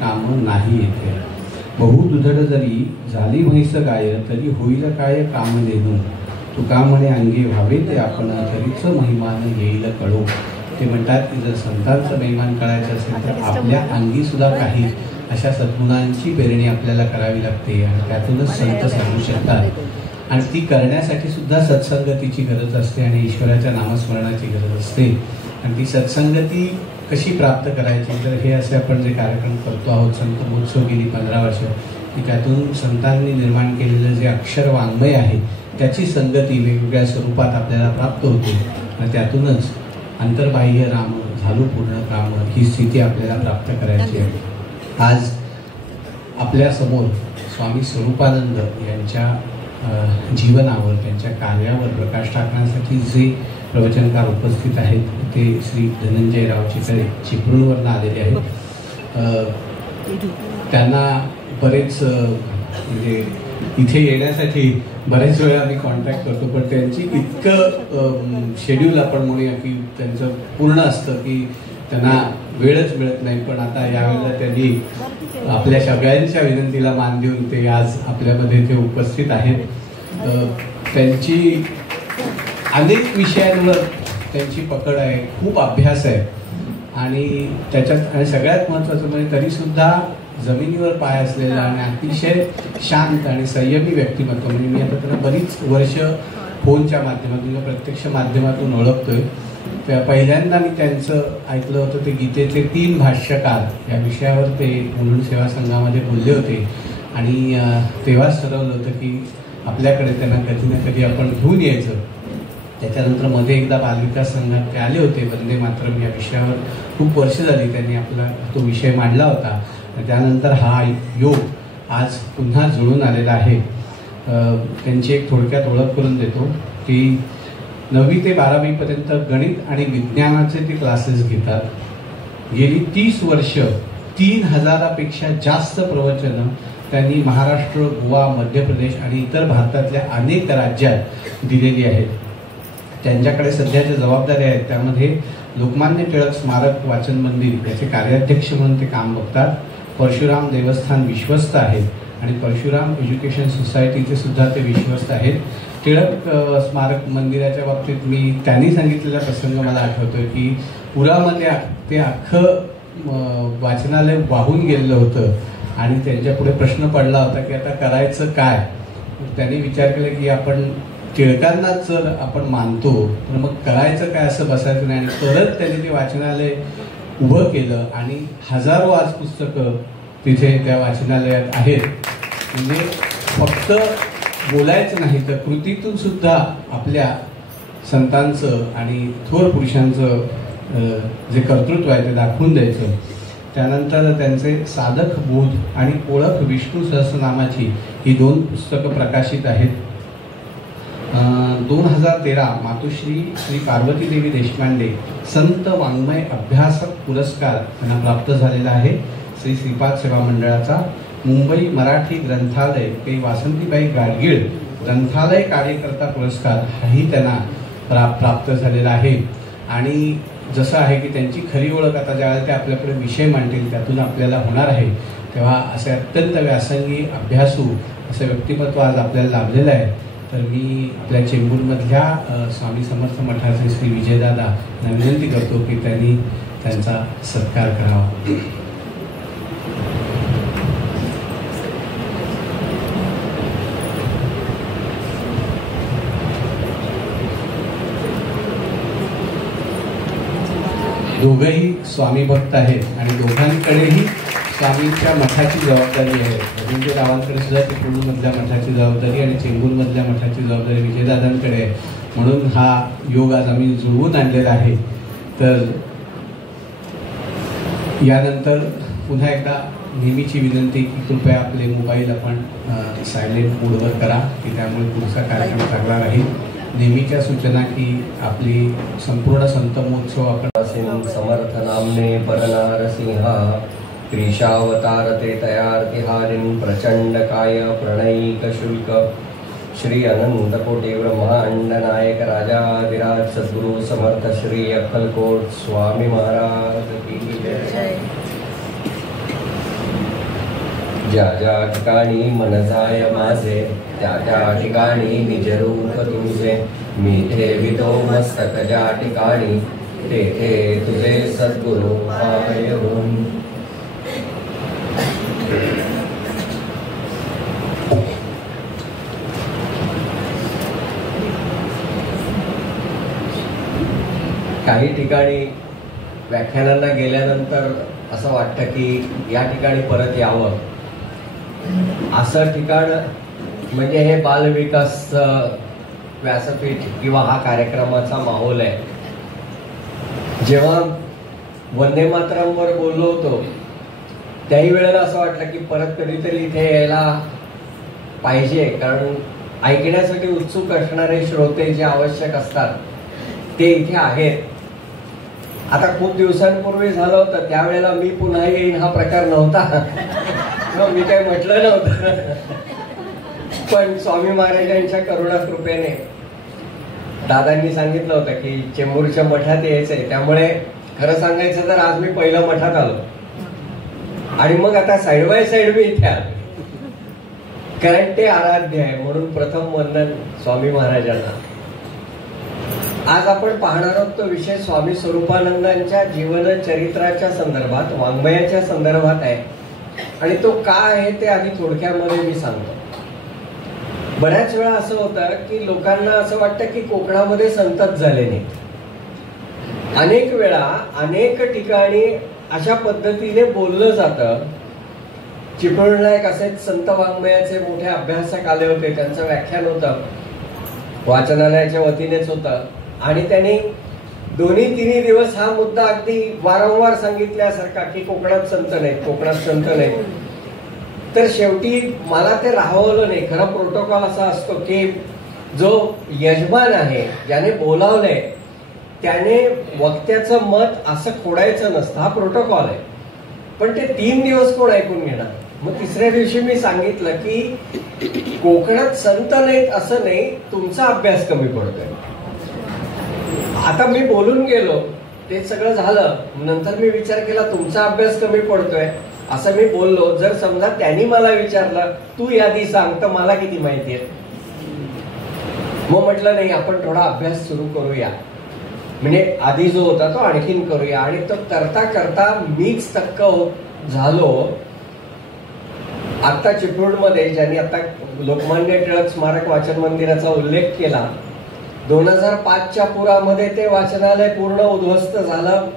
काम नाही येते. बहु दुधड जरी झाली म्हैस गाय, तरी होईल काय काम देणू. तुका म्हणे अंगी व्हावे ते आपण, तरीच महिमान येईल कळो. ते म्हणतात की जर संतांचं महिमान कळायचं असेल तर आपल्या अंगी सुद्धा काही अशा सद्गुणांची पेरणी आपल्याला करावी लागते आणि त्यातूनच संत सांगू शकतात. आणि ती करण्यासाठी सुद्धा सत्संगतीची गरज असते आणि ईश्वराच्या नामस्मरणाची गरज असते. आणि ती सत्संगती कशी प्राप्त करायची, तर हे असे आपण जे कार्यक्रम करतो आहोत संत महोत्सव गेली 15 वर्ष, की त्यातून संतांनी निर्माण केलेलं जे अक्षर वाङ्मय आहे त्याची संगती वेगवेगळ्या स्वरूपात आपल्याला प्राप्त होते आणि त्यातूनच अंतर्बाह्य राम झालो पूर्ण काम ही स्थिती आपल्याला प्राप्त करायची आहे. आज आपल्या समोर स्वामी स्वरूपानंद यांच्या जीवनावर, त्यांच्या कार्यावर प्रकाश टाकण्यासाठी जे प्रवचनकार उपस्थित आहेत ते श्री धनंजयराव चितळे चिपळूणवरून आलेले आहेत. त्यांना बरेच म्हणजे इथे येण्यासाठी बऱ्याच वेळा आम्ही कॉन्टॅक्ट करतो, पण त्यांची इतकं शेड्यूल आपण म्हणूया की त्यांचं पूर्ण असतं की त्यांना वेळच मिळत नाही. पण आता यावेळेला त्यांनी आपल्या सगळ्यांच्या विनंतीला मान देऊन ते आज आपल्यामध्ये इथे उपस्थित आहेत. त्यांची अनेक विषयांवर त्यांची पकड आहे, खूप अभ्यास आहे आणि त्याच्यात आणि सगळ्यात महत्त्वाचं म्हणजे तरीसुद्धा जमिनीवर पाय असलेला आणि अतिशय शांत आणि संयमी व्यक्तिमत्व. म्हणजे मी आता त्यांना बरीच वर्ष फोनच्या माध्यमातून प्रत्यक्ष माध्यमातून ओळखतोय. त्या पहिल्यांदा मी त्यांचं ऐकलं होतं ते गीतेचे 3 भाष्यकार या विषयावर ते मुलुंड सेवा संघामध्ये बोलले होते आणि तेव्हाच ठरवलं होतं की आपल्याकडे त्यांना कधी ना कधी आपण घेऊन यायचं. त्याच्यानंतर मध्ये एकदा बालविकास संघात ते आले होते, वंदे मातरम या विषयावर खूप वर्ष झाली त्यांनी आपला तो विषय मांडला होता. त्यानंतर हा योग आज पुन्हा जुळून आलेला आहे. त्यांची एक थोडक्यात ओळख करून देतो की 9वी ते 12वी पर्यंत गणित आणि विज्ञानाचे ते क्लासेस घेतात. गेली 30 वर्ष 3000पेक्षा जास्त प्रवचनं त्यांनी महाराष्ट्र, गोवा, मध्य प्रदेश आणि इतर भारतातल्या अनेक राज्यात दिलेली आहेत. त्यांच्याकडे सध्याच्या जबाबदाऱ्या आहेत, त्यामध्ये लोकमान्य टिळक स्मारक वाचन मंदिर याचे कार्याध्यक्ष म्हणून ते काम बघतात. परशुराम देवस्थान विश्वस्त आहेत आणि परशुराम एज्युकेशन सोसायटीचे सुद्धा ते विश्वस्त आहेत. टिळक स्मारक मंदिराच्या बाबतीत मी त्यांनी सांगितलेला प्रसंग मला आठवतोय की पुरामध्ये ते अख्खं वाचनालय वाहून गेलेलं होतं आणि त्यांच्यापुढे प्रश्न पडला होता की आता करायचं काय. त्यांनी विचार केला की आपण टिळकांनाच जर आपण मानतो तर मग करायचं काय असं बसायचं नाही. आणि परत त्यांनी ते वाचनालय उभं केलं आणि हजारो आज पुस्तकं तिथे त्या वाचनालयात आहेत. म्हणजे फक्त बोलायचं नाही तर कृतीतून सुद्धा आपल्या संतांचं आणि थोर पुरुषांचं जे कर्तृत्व आहे ते दाखवून द्यायचं. त्यानंतर त्यांचे साधक बोध आणि ओळख विष्णू सहस्रनामाची ही 2 पुस्तकं प्रकाशित आहेत. 2013 मातुश्री श्री पार्वती देवी देशपांडे संत वाङ्मय अभ्यासक पुरस्कार त्यांना प्राप्त झालेला आहे. श्री श्रीपाद सेवा मंडळाचा मुंबई मराठी ग्रंथालय ते वासंतीबाई गाडगीळ ग्रंथालय कार्यकर्ता पुरस्कार हाही त्यांना प्राप्त झालेला आहे. आणि जसं आहे की त्यांची खरी ओळख आता ज्यावेळेला ते आपल्याकडे विषय मांडतील त्यातून आपल्याला होणार आहे, तेव्हा असे अत्यंत व्यासंगी अभ्यासू असं व्यक्तिमत्व आज आपल्याला लाभलेलं आहे. तर मी आपल्या चेंबूरमधल्या स्वामी समर्थ मठाचे श्री विजयदादा यांना विनंती करतो की त्यांनी त्यांचा सत्कार करावा. दोघंही स्वामी भक्त आहेत आणि दोघांकडेही स्वामींच्या मठाची जबाबदारी आहे. धनंजयरावांकडे सुद्धा चिपळूणमधल्या मठाची जबाबदारी आणि चेंबूरमधल्या मठाची जबाबदारी विजयदादांकडे आहे. म्हणून हा योग आज आम्ही जुळवून आणलेला आहे. तर यानंतर पुन्हा एकदा नेहमीची विनंती की कृपया आपले मोबाईल आपण सायलेंट मोडवर करा की त्यामुळे पुढचा कार्यक्रम चांगला राहील. नेहमीच्या सूचना की आपली संपूर्ण संत महोत्सव आपण समर्थ नामने परनारसिंहा त्रिशावतारते तयार्तिहारिं प्रचंड काय प्रणयिक शुल्क श्री अनंत कोटी ब्रह्मांड नायक राजाधिराज सद्गुरु समर्थ श्री अक्कलकोट स्वामी महाराज की जय. ज्या ज्या ठिकाणी मन जाय माझे त्या त्या ठिकाणी निज रूप तुझे. मी ठेवितो मस्तक ज्या ठिकाणी तेथे तुझे सद्गुरु पाय होऊन. काही ठिकाणी व्याख्यानांना गेल्यानंतर असं वाटतं की या ठिकाणी परत यावं. असं ठिकाण म्हणजे हे बालविकास व्यासपीठ किंवा हा कार्यक्रमाचा माहोल आहे. जेव्हा वंदे मातरमवर बोललो होतो त्याही वेळेला असं वाटलं की परत कधीतरी इथे यायला पाहिजे, कारण ऐकण्यासाठी उत्सुक असणारे श्रोते जे आवश्यक असतात ते इथे आहेत. आता खूप दिवसांपूर्वी झालं होतं त्यावेळेला मी पुन्हा येईन हा प्रकार नव्हता, मी काही म्हटलं नव्हतं. पण स्वामी महाराजांच्या करुणा कृपेने दादांनी सांगितलं होतं की चेंबूरच्या मठात यायचंय. त्यामुळे खरं सांगायचं तर आज मी पहिलं मठात आलो आणि मग आता साईड बाय साईड मी इथे आलो, कारण ते आराध्य आहे. म्हणून प्रथम वंदन स्वामी महाराजांना. आज आपण पाहणार आहोत तो विषय स्वामी स्वरूपानंदांच्या जीवन चरित्राच्या संदर्भात, वाङ्मयाच्या संदर्भात आहे. आणि तो का आहे ते आधी थोडक्यामध्ये मी सांगतो. बऱ्याच वेळा असं होतं की लोकांना असं वाटतं की कोकणामध्ये संतच झाले नाही. अनेक वेळा अनेक ठिकाणी अशा पद्धतीने बोललं जातं. चिपळूणला एक असेच संत वाङ्मयाचे मोठे अभ्यासक आले होते, त्यांचं व्याख्यान होतं, वाचनालयाच्या वतीनेच होतं. आणि त्यांनी दोन्ही तिन्ही दिवस हा मुद्दा अगदी वारंवार सांगितल्यासारखा की कोकणात संत नाहीत, कोकणात संत नाहीत. तर शेवटी मला ते राहवलं नाही. खरा प्रोटोकॉल असा असतो की जो यजमान आहे, ज्याने बोलावलंय, त्याने वक्त्याचं मत असं खोडायचं नसतं. हा प्रोटोकॉल आहे. पण ते 3 दिवस कोण ऐकून घेणार. मग तिसऱ्या दिवशी मी सांगितलं की कोकणात संत नाहीत असं नाही, तुमचा अभ्यास कमी पडतोय. आता मी बोलून गेलो, ते सगळं झालं, नंतर मी विचार केला तुमचा अभ्यास कमी पडतोय असं मी बोललो. जर समजा त्यांनी मला विचारलं तू यादी सांग तर मला किती माहिती आहे. मग म्हटलं नाही, आपण थोडा अभ्यास सुरू करूया. म्हणजे आधी जो होता तो आणखीन करूया. आणि तो करता करता मीच थक्क झालो. आता चिपळूणमध्ये ज्यांनी आता लोकमान्य टिळक स्मारक वाचन मंदिराचा उल्लेख केला, 2005च्या पुरामध्ये ते वाचनालय पूर्ण उद्ध्वस्त झालं.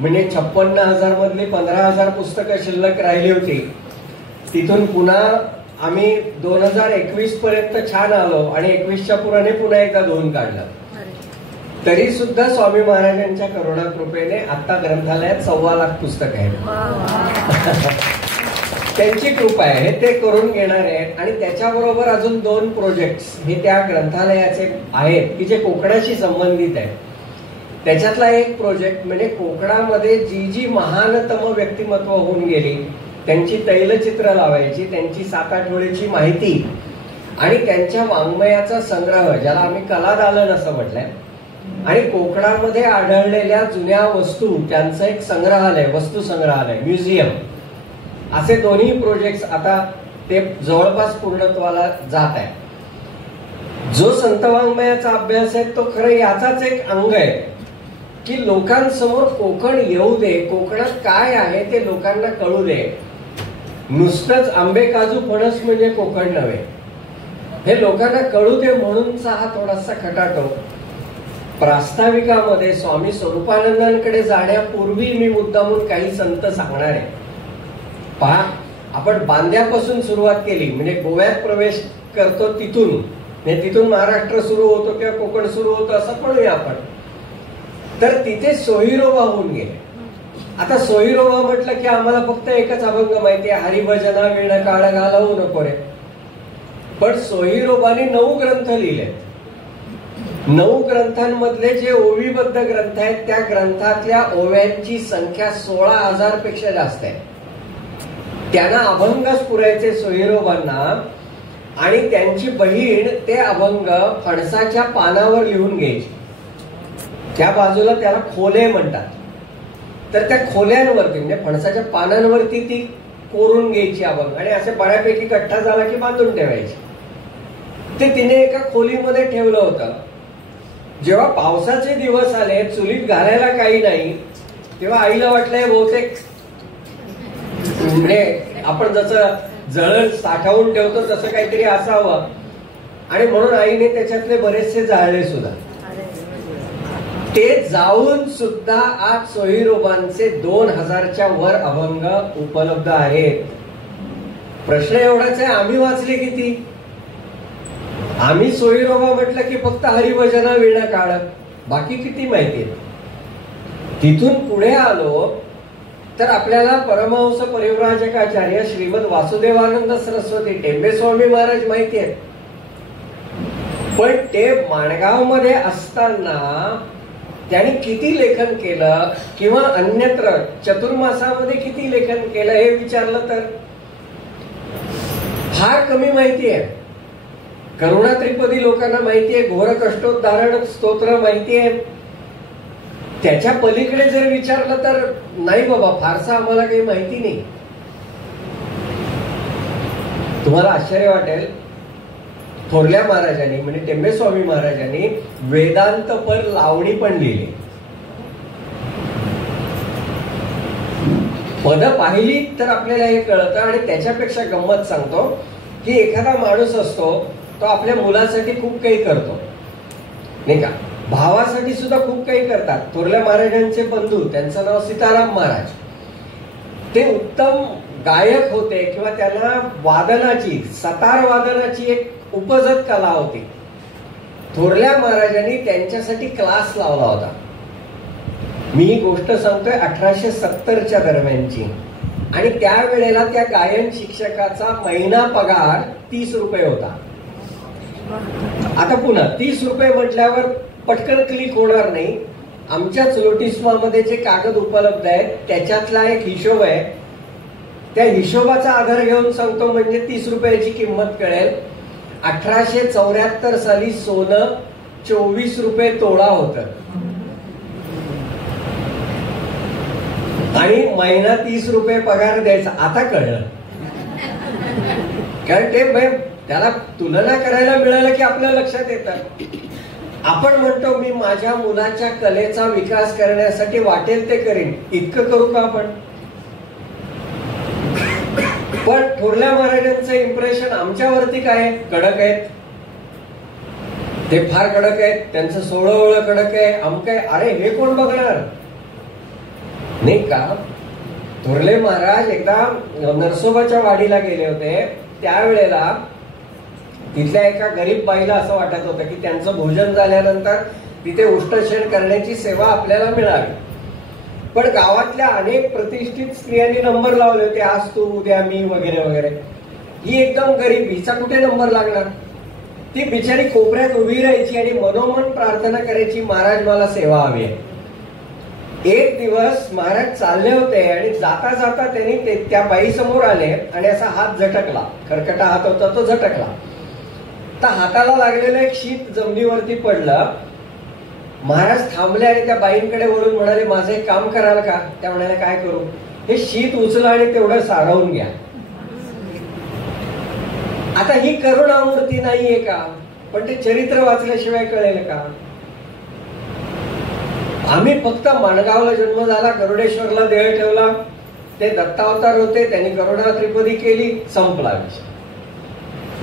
म्हणजे 56,000 मधली 15,000 पुस्तकं शिल्लक राहिली होती. तिथून पुन्हा आम्ही 2021 पर्यंत छान आलो आणि 21च्या पुराने पुन्हा एकदा धुवून काढलं. तरी सुद्धा स्वामी महाराजांच्या करुणा कृपेने आता ग्रंथालयात 1.25 पुस्तक आहेत. त्यांची कृपा आहे, हे ते करून घेणार आहेत. आणि त्याच्याबरोबर अजून 2 प्रोजेक्ट्स हे त्या ग्रंथालयाचे आहेत की जे कोकणाशी संबंधित आहेत. त्याच्यातला एक प्रोजेक्ट म्हणजे कोकणामध्ये जी जी महानतम व्यक्तिमत्व होऊन गेली त्यांची तैलचित्र लावायची, त्यांची 7-8 वेळेची माहिती आणि त्यांच्या वाङ्मयाचा संग्रह, ज्याला आम्ही कलादालन असं म्हटलंय. आणि कोकणामध्ये आढळलेल्या जुन्या वस्तू, त्यांचं एक संग्रहालय, वस्तू संग्रहालय, म्युझियम, असे दोन्ही प्रोजेक्ट्स आता ते जवळपास पूर्णत्वाला जात आहे. जो संत वाङ्मयाचा अभ्यास आहे तो खरं याचाच एक अंग आहे की लोकांसमोर कोकण येऊ दे, कोकणात काय आहे ते लोकांना कळू दे. नुसतंच आंबे काजू फणस म्हणजे कोकण नव्हे, हे लोकांना कळू दे म्हणूनचा हा थोडासा खटाटो. प्रास्ताविकामध्ये स्वामी स्वरूपानंदांकडे जाण्यापूर्वी मी मुद्दामून काही संत सांगणार आहे. पहा, आपण बांद्यापासून सुरुवात केली, म्हणजे गोव्यात प्रवेश करतो तिथून महाराष्ट्र सुरू होतो किंवा कोकण सुरू होतं असं म्हणूया आपण. तर तिथे सोयीरोबा होऊन गेले. आता सोयीरोबा म्हटलं की आम्हाला फक्त एकच अभंग माहिती आहे, हरिभजना विण काळ घालवू नको रे. पण सोयीरोबांनी 9 ग्रंथ लिहिले. 9 ग्रंथांमधले जे ओवीबद्ध ग्रंथ आहेत त्या ग्रंथातल्या ओव्यांची संख्या 16,000 पेक्षा जास्त आहे. त्यांना अभंगच पुरायचे सोयीरोबांना. आणि त्यांची बहीण ते अभंग फणसाच्या पानावर लिहून घ्यायची. त्या बाजूला त्याला खोले म्हणतात. तर त्या खोल्यांवरती म्हणजे फणसाच्या पानांवरती ती कोरून घ्यायची अभंग आणि असे बऱ्यापैकी गठ्ठा झाला की बांधून ठेवायची. ते तिने एका खोलीमध्ये ठेवलं होतं. जेव्हा पावसाचे दिवस आले, चुलीत घालायला काही नाही, तेव्हा आईला वाटलंय बहुतेक म्हणजे आपण जसं जळण साठवून ठेवतो तसं काहीतरी असावं, आणि म्हणून आईने त्याच्यातले बरेचसे जाळले सुद्धा. ते जाऊन सुद्धा आज सोयीरोबांचे 2000च्या वर अभंग उपलब्ध आहेत. प्रश्न एवढाच आहे, आम्ही वाचले किती? आम्ही सोयीरोबा म्हटलं की फक्त हरिभजना विणं काढ, बाकी किती माहिती आहे. तिथून पुढे आलो तर आपल्याला परमहंस परिव्राजकाचार्य श्रीमद वासुदेवानंद सरस्वती टेंबेस्वामी महाराज माहिती आहेत. पण ते माणगाव मध्ये असताना त्यांनी किती लेखन केलं किंवा अन्यत्र चतुर्मासामध्ये किती लेखन केलं हे विचारलं तर फार कमी माहिती आहे. करुणा त्रिपदी लोकांना माहिती आहे, घोर कष्टोद्धारण स्तोत्र माहिती आहे. त्याच्या पलीकडे जर विचारलं तर नाही बाबा, फारसा आम्हाला काही माहिती नाही. तुम्हाला आश्चर्य वाटेल, थोरल्या महाराजांनी म्हणजे टेंबेस्वामी महाराजांनी वेदांत पर लावणी पण लिहिली. पद पाहिली तर आपल्याला हे कळतं. आणि त्याच्यापेक्षा गंमत सांगतो की एखादा माणूस असतो, तो आपल्या मुलासाठी खूप काही करतो नाही का, भावासाठी सुद्धा खूप काही करतात. थोरल्या महाराजांचे बंधू, त्यांचं नाव सीताराम महाराज, ते उत्तम गायक होते किंवा त्यांना वादनाची, सतार वादनाची एक उपजत कला होती. थोरल्या महाराजांनी त्यांच्यासाठी क्लास लावला होता. मी ही गोष्ट सांगतोय 1870च्या दरम्यानची. आणि त्यावेळेला त्या गायन शिक्षकाचा महिना पगार 30 रुपये होता. आता पुन्हा 30 रुपये म्हटल्यावर पटकन क्लिक होणार नाही. आमच्याच नोटिसमध्ये जे कागद उपलब्ध आहेत त्याच्यातला एक हिशोब आहे, त्या हिशोबाचा आधार घेऊन सांगतो म्हणजे 30 रुपयाची किंमत कळेल. 1874 साली सोनं 24 रुपये तोळा होतं आणि महिना 30 रुपये पगार द्यायचा. आता कळलं, कारण ते त्याला तुलना करायला मिळालं की आपल्या लक्षात येतं. आपण म्हणतो मी माझ्या मुलाच्या कलेचा विकास करण्यासाठी वाटेल ते करीन, इतकं करू का आपण? पण थोरल्या महाराजांचं इम्प्रेशन आमच्यावरती काय? कडक आहेत, ते फार कडक आहेत, त्यांचं सोळं कडक आहे, अमक आहे. अरे हे कोण बघणार नाही का? थोरले महाराज एकदा नरसोबाच्या वाडीला गेले होते. त्यावेळेला तिथल्या एका गरीब बाईला असं वाटत होतं की त्यांचं भोजन झाल्यानंतर तिथे उष्टशेण करण्याची सेवा आपल्याला मिळावी. पण गावातल्या अनेक प्रतिष्ठित स्त्रियांनी नंबर लावले होते, आज तू उद्या मी वगैरे वगैरे. ही एकदम गरीब, हिचा कुठे नंबर लागणार? ती बिचारी कोपऱ्यात उभी राहायची आणि मनोमन प्रार्थना करायची, महाराज मला सेवा हवी आहे. एक दिवस महाराज चालले होते आणि जाता जाता त्यांनी त्या बाई समोर आले आणि असा हात झटकला, खरकटा हात होता तो झटकला. तर हाताला लागलेलं एक शीत जमिनीवरती पडलं. महाराज थांबले आणि त्या बाईंकडे वळून म्हणाले, माझं एक काम कराल का? त्या म्हणाले, काय करू? हे शीत उचला आणि तेवढं सारवून घ्या. आता ही करुणामूर्ती नाहीये का? पण ते चरित्र वाचल्याशिवाय कळेल का? आम्ही फक्त माणगावला जन्म झाला, गरुडेश्वरला देह ठेवला, ते दत्तावतार होते, त्यांनी करुणा त्रिपदी केली, संपला विषय.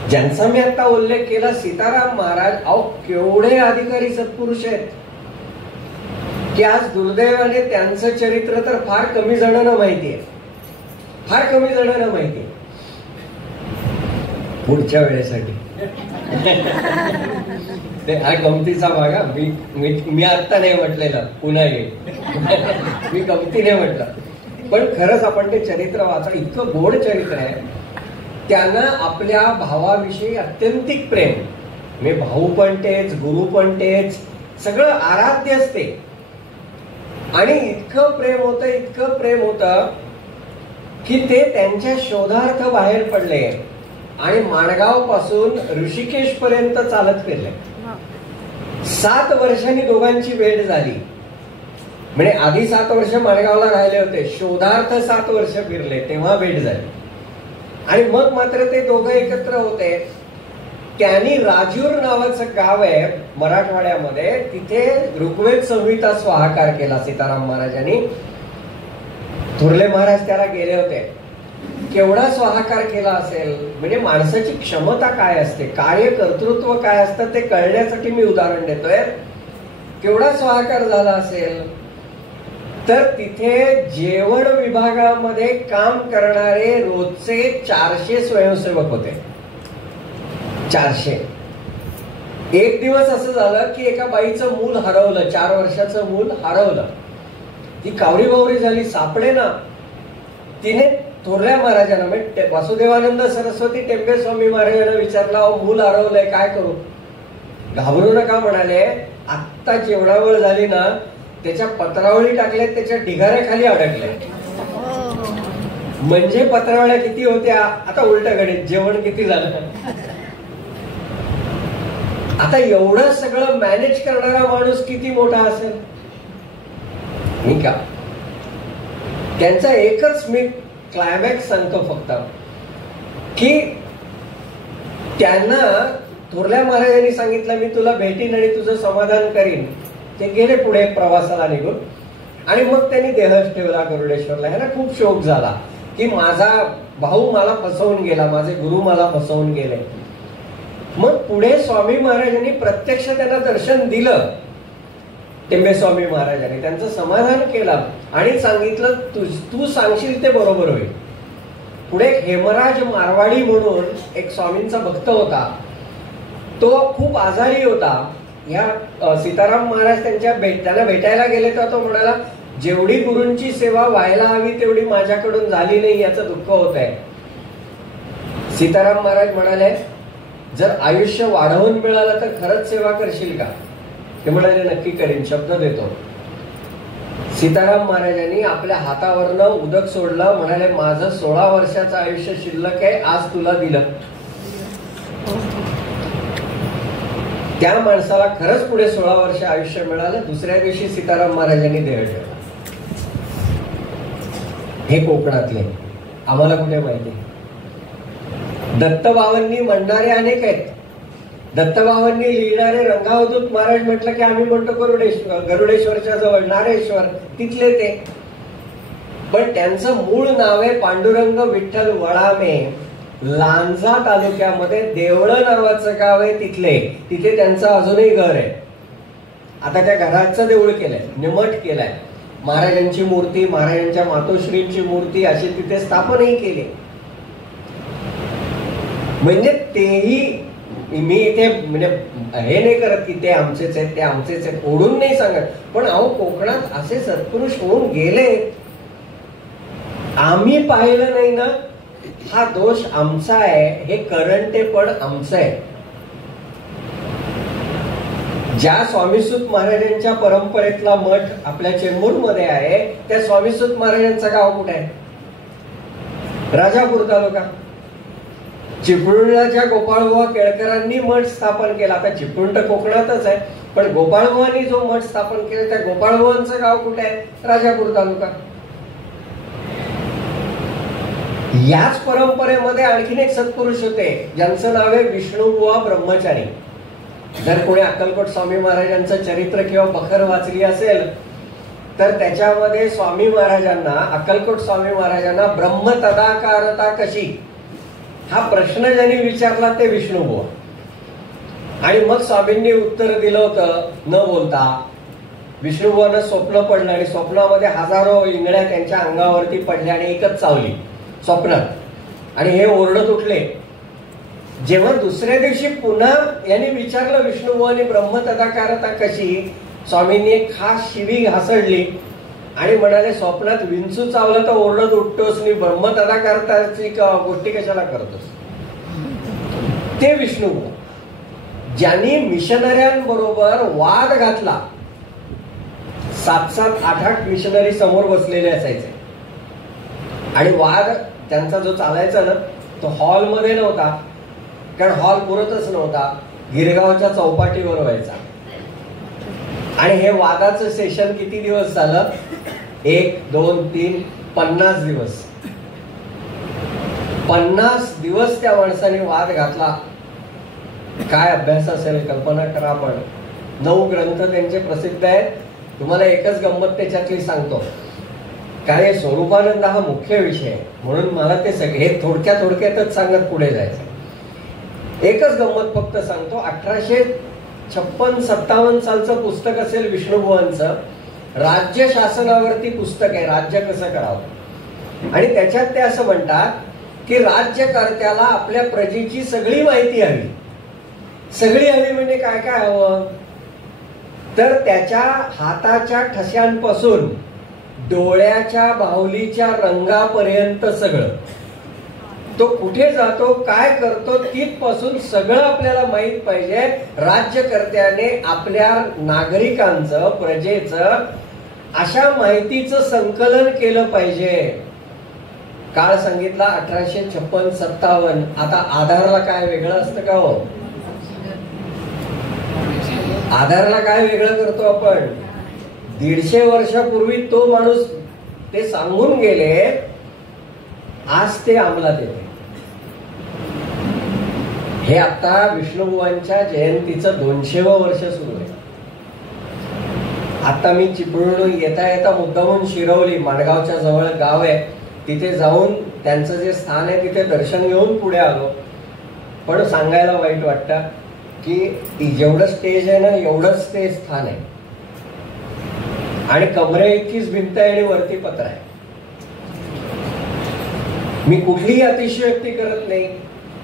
ज्यांचा मी आता उल्लेख केला सीताराम महाराज, अहो केवढे अधिकारी सत्पुरुष आहेत की आज दुर्दैवाने त्यांचं चरित्र तर फार कमी जणांना माहिती आहे, फार कमी जणांना माहिती आहे. पुढच्या वेळेसाठी ते हा गमतीचा भाग. मी आत्ता नाही म्हटलेला, पुन्हा येईल. मी गमतीने म्हटलं, पण खरंच आपण ते चरित्र वाचा, इतकं गोड चरित्र आहे. त्यांना आपल्या भावाविषयी अत्यंतिक प्रेम, मी भाऊ पण तेच, गुरु पण तेच, सगळं आराध्य असते. आणि इतकं प्रेम होतं, इतकं प्रेम होतं की ते त्यांच्या शोधार्थ बाहेर पडले आणि माणगाव पासून ऋषिकेश पर्यंत चालत फिरले. 7 वर्षांनी दोघांची भेट झाली. म्हणजे आधी 7 वर्ष माणगावला राहिले होते, शोधार्थ 7 वर्ष फिरले, तेव्हा भेट झाली. आणि मग मात्र ते दोघं एकत्र होते. त्यांनी राजूर नावाचं गाव आहे मराठवाड्यामध्ये, तिथे ऋग्वेद संहिता स्वाहाकार केला सीताराम महाराजांनी. थोरले महाराज त्याला गेले होते. केवढा स्वाहाकार केला असेल, म्हणजे माणसाची क्षमता काय असते, कार्य कर्तृत्व काय असतं ते कळण्यासाठी मी उदाहरण देतोय. केवढा स्वाहाकार झाला असेल, तर तिथे जेवण विभागामध्ये काम करणारे रोजचे 400 स्वयंसेवक होते. 400. एक दिवस असं झालं की एका बाईचं मूल हरवलं, 4 वर्षाचं मूल हरवलं. ती कावरी बावरी झाली, सापडे ना. तिने थोरल्या महाराजांना म्हणजे वासुदेवानंद सरस्वती टेंबे स्वामी महाराजांना विचारला, मूल हरवलंय, काय करू? घाबरू नका म्हणाले, आत्ता जेवणावळ झाली ना, त्याच्या पत्रावळी टाकल्या, त्याच्या ढिगाऱ्याखाली अडकल्या. म्हणजे पत्रावळ्या किती होत्या, आता उलट गणित, जेवण किती झालं. आता एवढं सगळं मॅनेज करणारा माणूस किती मोठा असेल, नाही का? त्यांचा एकच मी क्लायमॅक्स सांगतो फक्त, की त्यांना थोरल्या महाराजांनी सांगितलं, मी तुला भेटीन आणि तुझं समाधान करीन. ते गेले पुढे प्रवासाला निघून, आणि मग त्यांनी देहच ठेवला गरुडेश्वरला. ह्याला खूप शोक झाला की माझा भाऊ मला फसवून गेला, माझे गुरु मला फसवून गेले. मग पुढे स्वामी महाराजांनी प्रत्यक्ष त्यांना दर्शन दिलं. टेंबे स्वामी महाराजांनी त्यांचं समाधान केलं आणि सांगितलं, तू सांगशील ते बरोबर होईल. पुढे हेमराज मारवाडी म्हणून एक स्वामींचा भक्त होता. तो खूप आजारी होता. या सीताराम महाराज त्यांना भेटायला गेले तर तो म्हणाला, जेवढी गुरूंची सेवा व्हायला हवी तेवढी माझ्याकडून झाली नाही, याचं दुःख होत आहे. सीताराम महाराज म्हणाले, जर आयुष्य वाढवून मिळालं तर खरंच सेवा करशील का? ते म्हणाले, नक्की करीन, शब्द देतो. सीताराम महाराजांनी आपल्या हातावरनं उदक सोडलं, म्हणाले, माझं 16 वर्षाचं आयुष्य शिल्लक आहे, आज तुला दिलं. त्या माणसाला खरंच पुढे 16 वर्ष आयुष्य मिळालं. दुसऱ्या दिवशी सीताराम महाराजांनी देह ठेवला. हे कोकणातले, आम्हाला कुठे माहिती. दत्तबाबांनी म्हणणारे अनेक आहेत. दत्तबाबांनी लिहिणारे रंगावधूत महाराज म्हटलं की आम्ही म्हणतो गरुडेश्वरच्या जवळ नारेश्वर, तिथले ते. पण त्यांचं मूळ नाव आहे पांडुरंग विठ्ठल वळामे. लांजा तालुक्यामध्ये देवळं नावाचं गाव आहे, तिथे त्यांचं अजूनही घर आहे. आता त्या घराचं देऊळ केलंय, निमठ केलाय. महाराजांची मूर्ती, महाराजांच्या मातोश्रींची मूर्ती अशी तिथे स्थापनही केली. म्हणजे तेही मी इथे म्हणजे हे नाही करत की ते आमचेच आहेत, ते आमचेच आहेत, ओढून नाही सांगत. पण अहो, कोकणात असे सत्पुरुष होऊन गेले, आम्ही पाहिलं नाही ना, हा दोष आमचा आहे, हे करंटेपण आमचं आहे. ज्या स्वामीसूत महाराजांच्या परंपरेतला मठ आपल्या चेंबूरमध्ये आहे, त्या स्वामीसूत महाराजांचं गाव कुठे आहे? राजापूर तालुका. चिपळूणला ज्या गोपाळबुवा केळकरांनी मठ स्थापन केला, आता चिपळूण तर कोकणातच आहे, पण गोपाळबुवांनी जो मठ स्थापन केला त्या गोपाळबुवांचं गाव कुठे आहे? राजापूर तालुका. याच परंपरेमध्ये आणखीन एक सत्पुरुष होते ज्यांचं नाव आहे विष्णुबुवा ब्रह्मचारी. जर कोणी अक्कलकोट स्वामी महाराजांचं चरित्र किंवा बखर वाचली असेल तर त्याच्यामध्ये स्वामी महाराजांना, अक्कलकोट स्वामी महाराजांना ब्रह्म तदाकारता कशी हा प्रश्न ज्यांनी विचारला ते विष्णुबुवा. आणि मग स्वामींनी उत्तर दिलं होतं न बोलता. विष्णुबुवांना स्वप्न पडलं आणि स्वप्नामध्ये हजारो इंगळ्या त्यांच्या अंगावरती पडल्या आणि एकच चावली स्वप्नात, आणि हे ओरडत उठले. जेव्हा दुसऱ्या दिवशी पुन्हा यांनी विचारलं विष्णुबुवांनी ब्रह्म तदाकारता कशी, स्वामींनी एक खास शिवी घासडली आणि म्हणाले, स्वप्नात विंचू चावलं तर ओरडत उठतोस, मी ब्रह्म तदाकारताची गोष्टी कशाला करतोस? ते विष्णुबुवा ज्यांनी मिशनऱ्यांबरोबर वाद घातला. 7-7, 8-8 मिशनरी समोर बसलेले असायचे आणि वाद त्यांचा जो चालायचा ना तो हॉलमध्ये नव्हता, कारण हॉल पुरतच नव्हता, गिरगावच्या चौपाटीवर व्हायचा. आणि हे वादाचं सेशन किती दिवस झालं? 1, 2, 3, 50 दिवस. 50 दिवस त्या माणसाने वाद घातला. काय अभ्यास असेल कल्पना करा. आपण 9 ग्रंथ त्यांचे प्रसिद्ध आहेत. तुम्हाला एकच गंमत त्याच्यातली सांगतो, कारण स्वरूपानंद हा मुख्य विषय आहे म्हणून मला ते सगळे थोडक्यातच सांगत पुढे जायचं. एकच गंमत फक्त सांगतो. 1856-57 सालचं पुस्तक असेल विष्णुबुवांचं, राज्य शासनावरती पुस्तक आहे, राज्य कसं करावं. आणि त्याच्यात ते असं म्हणतात की राज्यकर्त्याला आपल्या प्रजेची सगळी माहिती हवी. सगळी हवी म्हणजे काय काय हवं, तर त्याच्या हाताच्या ठश्यांपासून डोळ्याच्या बाहुलीच्या रंगापर्यंत सगळं, तो कुठे जातो काय करतो तिथपासून सगळं आपल्याला माहित पाहिजे. राज्यकर्त्याने आपल्या नागरिकांचं, प्रजेचं अशा माहितीचं संकलन केलं पाहिजे. काळ सांगितला 1856-57. आता आधारला काय वेगळं असतं का हो? आधारला काय वेगळं करतो आपण? 150 वर्षापूर्वी तो माणूस ते सांगून गेले, आज ते अंमलात येते. हे आता विष्णुबुवांच्या जयंतीचं 200वं वर्ष सुरू आहे. आता मी चिपळूण येता येता मुद्दामून शिरवली, माणगावच्या जवळ गाव आहे, तिथे जाऊन त्यांचं जे स्थान आहे तिथे दर्शन घेऊन पुढे आलो. पण सांगायला वाईट वाटतं की जेवढं स्टेज आहे ना एवढंच ते स्थान आहे आणि कमरे इतकीच भिंत आहे आणि वरती पत्र आहे. मी कुठलीही अतिशयोक्ती करत नाही.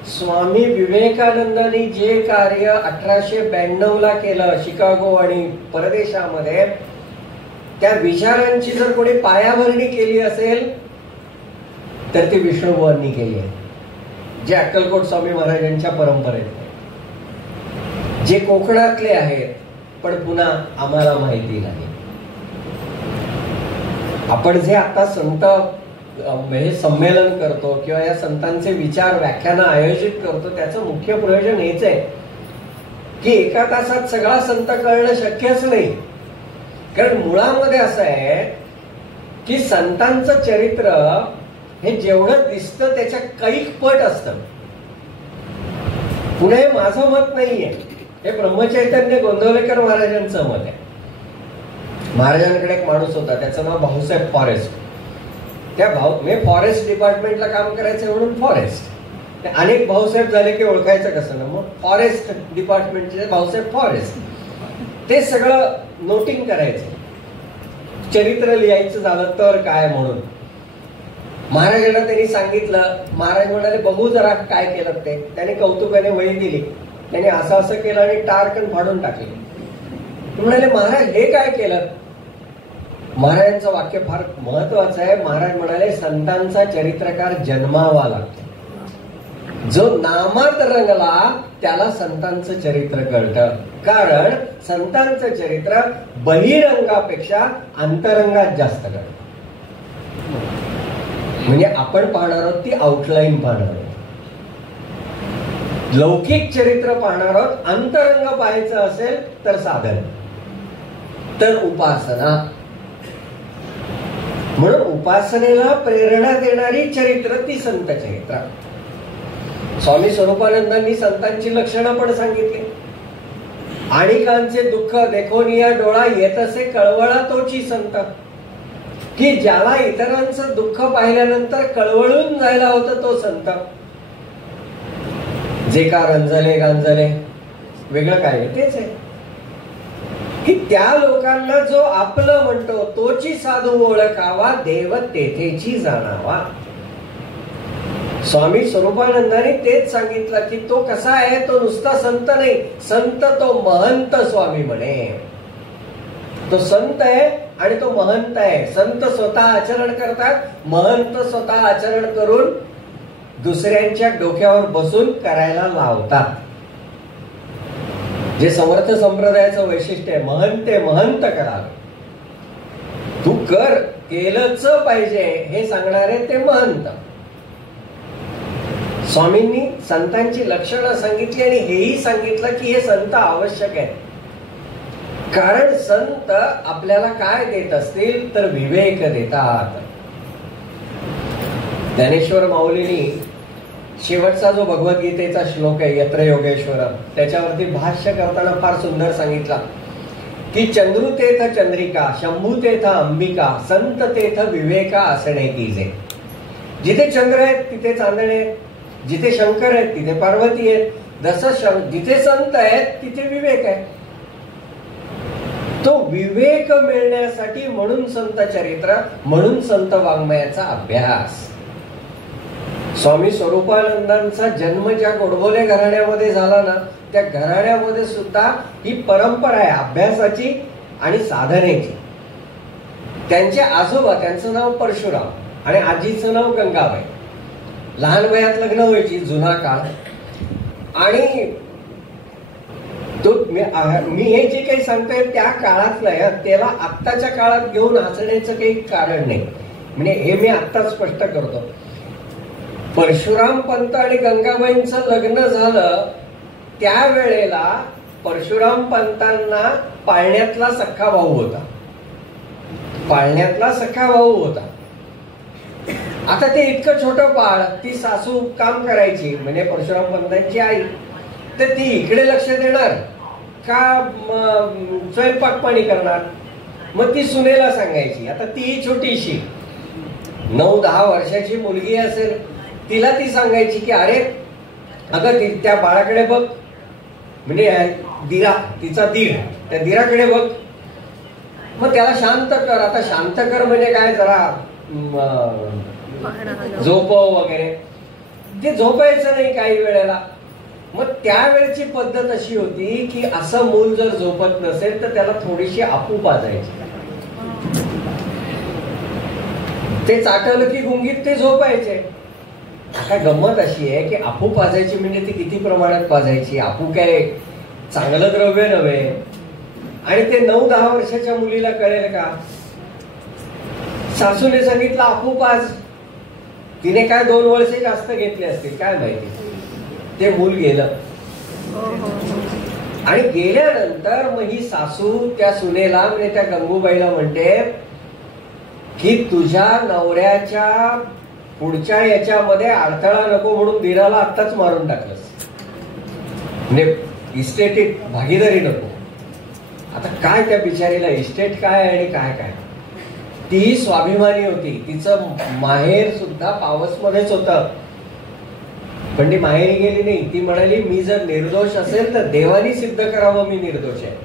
स्वामी विवेकानंदांनी जे कार्य 1892ला केलं शिकागो आणि परदेशामध्ये, त्या विचारांची जर कोणी पायाभरणी केली असेल तर ती विष्णुबुवांनी केली आहे, जे अक्कलकोट स्वामी महाराजांच्या परंपरेत, जे कोकणातले आहेत पण पुन्हा आम्हाला माहिती नाही. आपण जे आता संत हे संमेलन करतो किंवा या संतांचे विचार व्याख्यानं आयोजित करतो, त्याचं मुख्य प्रयोजन हेच आहे की एका तासात सगळा संत कळणं शक्यच नाही. कारण मुळामध्ये असं आहे की संतांचं चरित्र हे जेवढं दिसतं त्याच्या कैक पट असतं. पुढे माझं मत नाहीये, हे ब्रह्मचैतन्य गोंदवलेकर महाराजांचं मत आहे. महाराजांकडे एक माणूस होता, त्याचं नाव भाऊसाहेब फॉरेस्ट. मी फॉरेस्ट डिपार्टमेंटला काम करायचं म्हणून फॉरेस्ट, अनेक भाऊसाहेब झाले की ओळखायचं कसं ना, मग फॉरेस्ट डिपार्टमेंटचे भाऊसाहेब फॉरेस्ट, ते सगळं नोटिंग करायचं, चरित्र लिहायचं झालं तर काय म्हणून. महाराजांना त्यांनी सांगितलं, महाराज म्हणाले बघू जरा काय केलं ते. त्याने कौतुकाने वही दिली, त्याने असं असं केलं आणि टारकन फाडून टाकले. म्हणाले महाराज हे काय केलं? महाराजांचं वाक्य फार महत्वाचं आहे. महाराज म्हणाले संतांचा चरित्रकार जन्मावा लागतो. जो नामात रंगला त्याला संतांचं चरित्र कळतं. कारण संतांचं चरित्र बहिरंगापेक्षा अंतरंगात जास्त कळतं. म्हणजे आपण पाहणार आहोत ती आउटलाईन पाहणार आहोत, लौकिक चरित्र पाहणार आहोत. अंतरंग पाहायचं असेल तर साधन, तर उपासना. म्हणून उपासनेला प्रेरणा देणारी चरित्र ती संत चरित्र. स्वामी स्वरूपानंदांनी संतांची लक्षणं पण सांगितली. आणिकांचे दुःख देखोनिया डोळा येत असे कळवळा तोची संत, की ज्याला इतरांचं दुःख पाहिल्यानंतर कळवळून जायला होतं तो संत. जे का रंजले गांजले, वेगळं काय तेच आहे की त्या लोकांना जो आपलं म्हणतो तोची साधू ओळखावा, देव तेथेची जाणावा. स्वामी स्वरूपानंदाने तेच सांगितलं की तो कसा आहे, तो नुसता संत नाही, संत तो महंत. स्वामी म्हणे तो संत आहे आणि तो महंत आहे. संत स्वतः आचरण करतात, महंत स्वतः आचरण करून दुसऱ्यांच्या डोक्यावर बसून करायला लावतात. जे समर्थ संप्रदायाचं वैशिष्ट्य आहे, महंते महंत करावे, तू कर, केलंच पाहिजे हे सांगणारे ते महंत. स्वामींनी संतांची लक्षणं सांगितली आणि हेही सांगितलं की हे संत आवश्यक आहे. कारण संत आपल्याला काय देत असतील तर विवेक देतात. ज्ञानेश्वर माऊलींनी शेवटचा जो भगवद्गीतेचा श्लोक आहे यत्र योगेश्वर, त्याच्यावरती भाष्य करताना फार सुंदर सांगितला की चंद्रुतेथ चंद्रिका, शंभूतेथ अंबिका, संत तेथ विवेका असणे कीजे. जिथे चंद्र आहेत तिथे चांदणे आहेत, जिथे शंकर आहेत तिथे पार्वती आहेत, जसं जिथे संत आहेत तिथे विवेक आहे. तो विवेक मिळण्यासाठी म्हणून संत चरित्र, म्हणून संत वाङ्मयाचा अभ्यास. स्वामी स्वरूपानंदांचा जन्म ज्या गोडबोले घराण्यामध्ये झाला ना, त्या घराण्यामध्ये सुद्धा ही परंपरा आहे अभ्यासाची आणि साधनेची. त्यांचे आजोबा, त्यांचं नाव परशुराम आणि आजीचं नाव गंगाबाई. लहान वयात लग्न व्हायची, जुना काळ. आणि तो मी हे जे काही सांगतोय त्या काळातलं आहे, त्याला आत्ताच्या काळात घेऊन हसण्याचं काही कारण नाही. म्हणजे हे मी आत्ताच स्पष्ट करतो. परशुराम पंत आणि गंगाबाईंचं लग्न झालं त्यावेळेला परशुराम पंतांना पाळण्यातला सख्खा भाऊ होता. पाळण्यातला सख्खा भाऊ होता. आता ते इतकं छोटं बाळ, ती सासू काम करायची म्हणजे परशुराम पंतांची आई, तर ती इकडे लक्ष देणार का स्वयंपाक पाणी करणार. मग ती सुनेला सांगायची. आता ती छोटीशी 9-10 वर्षाची मुलगी असेल, तिला ती सांगायची की अरे अगं त्या बाळाकडे बघ, म्हणजे दिरा, तिचा दीर, त्या दिराकडे बघ, मग त्याला शांत कर. आता शांत कर म्हणजे काय, जरा झोपव वगैरे. ते झोपायचं नाही काही वेळेला. मग त्यावेळची पद्धत अशी होती की असं मूल जर झोपत नसेल तर त्याला थोडीशी आपू पाजायची. ते चाटवलं की गुंगीत ते झोपायचे. आता गंमत अशी आहे की आपू पाजायची म्हणजे ती किती प्रमाणात पाजायची. आपू काय चांगलं द्रव्य नव्हे. आणि ते 9-10 वर्षाच्या मुलीला कळेल का. सासूने सांगितलं आपू पाज. तिने काय 2 वर्षे जास्त घेतले असतील काय माहिती. ते मूल गेलं. आणि गेल्यानंतर मग ही सासू त्या सुनेला म्हणजे त्या गंगूबाईला म्हणते की तुझ्या नवऱ्याच्या पुढच्या याच्यामध्ये अडथळा नको म्हणून दिराला आत्ताच मारून टाकलंस. म्हणजे इस्टेटीत भागीदारी नको. आता काय त्या बिचारीला इस्टेट काय आणि काय काय. ती स्वाभिमानी होती. तिचं माहेर सुद्धा पावसमध्येच होतं. पण ती माहेरी गेली नाही. ती म्हणाली मी जर निर्दोष असेल तर देवानी सिद्ध करावं मी निर्दोष आहे.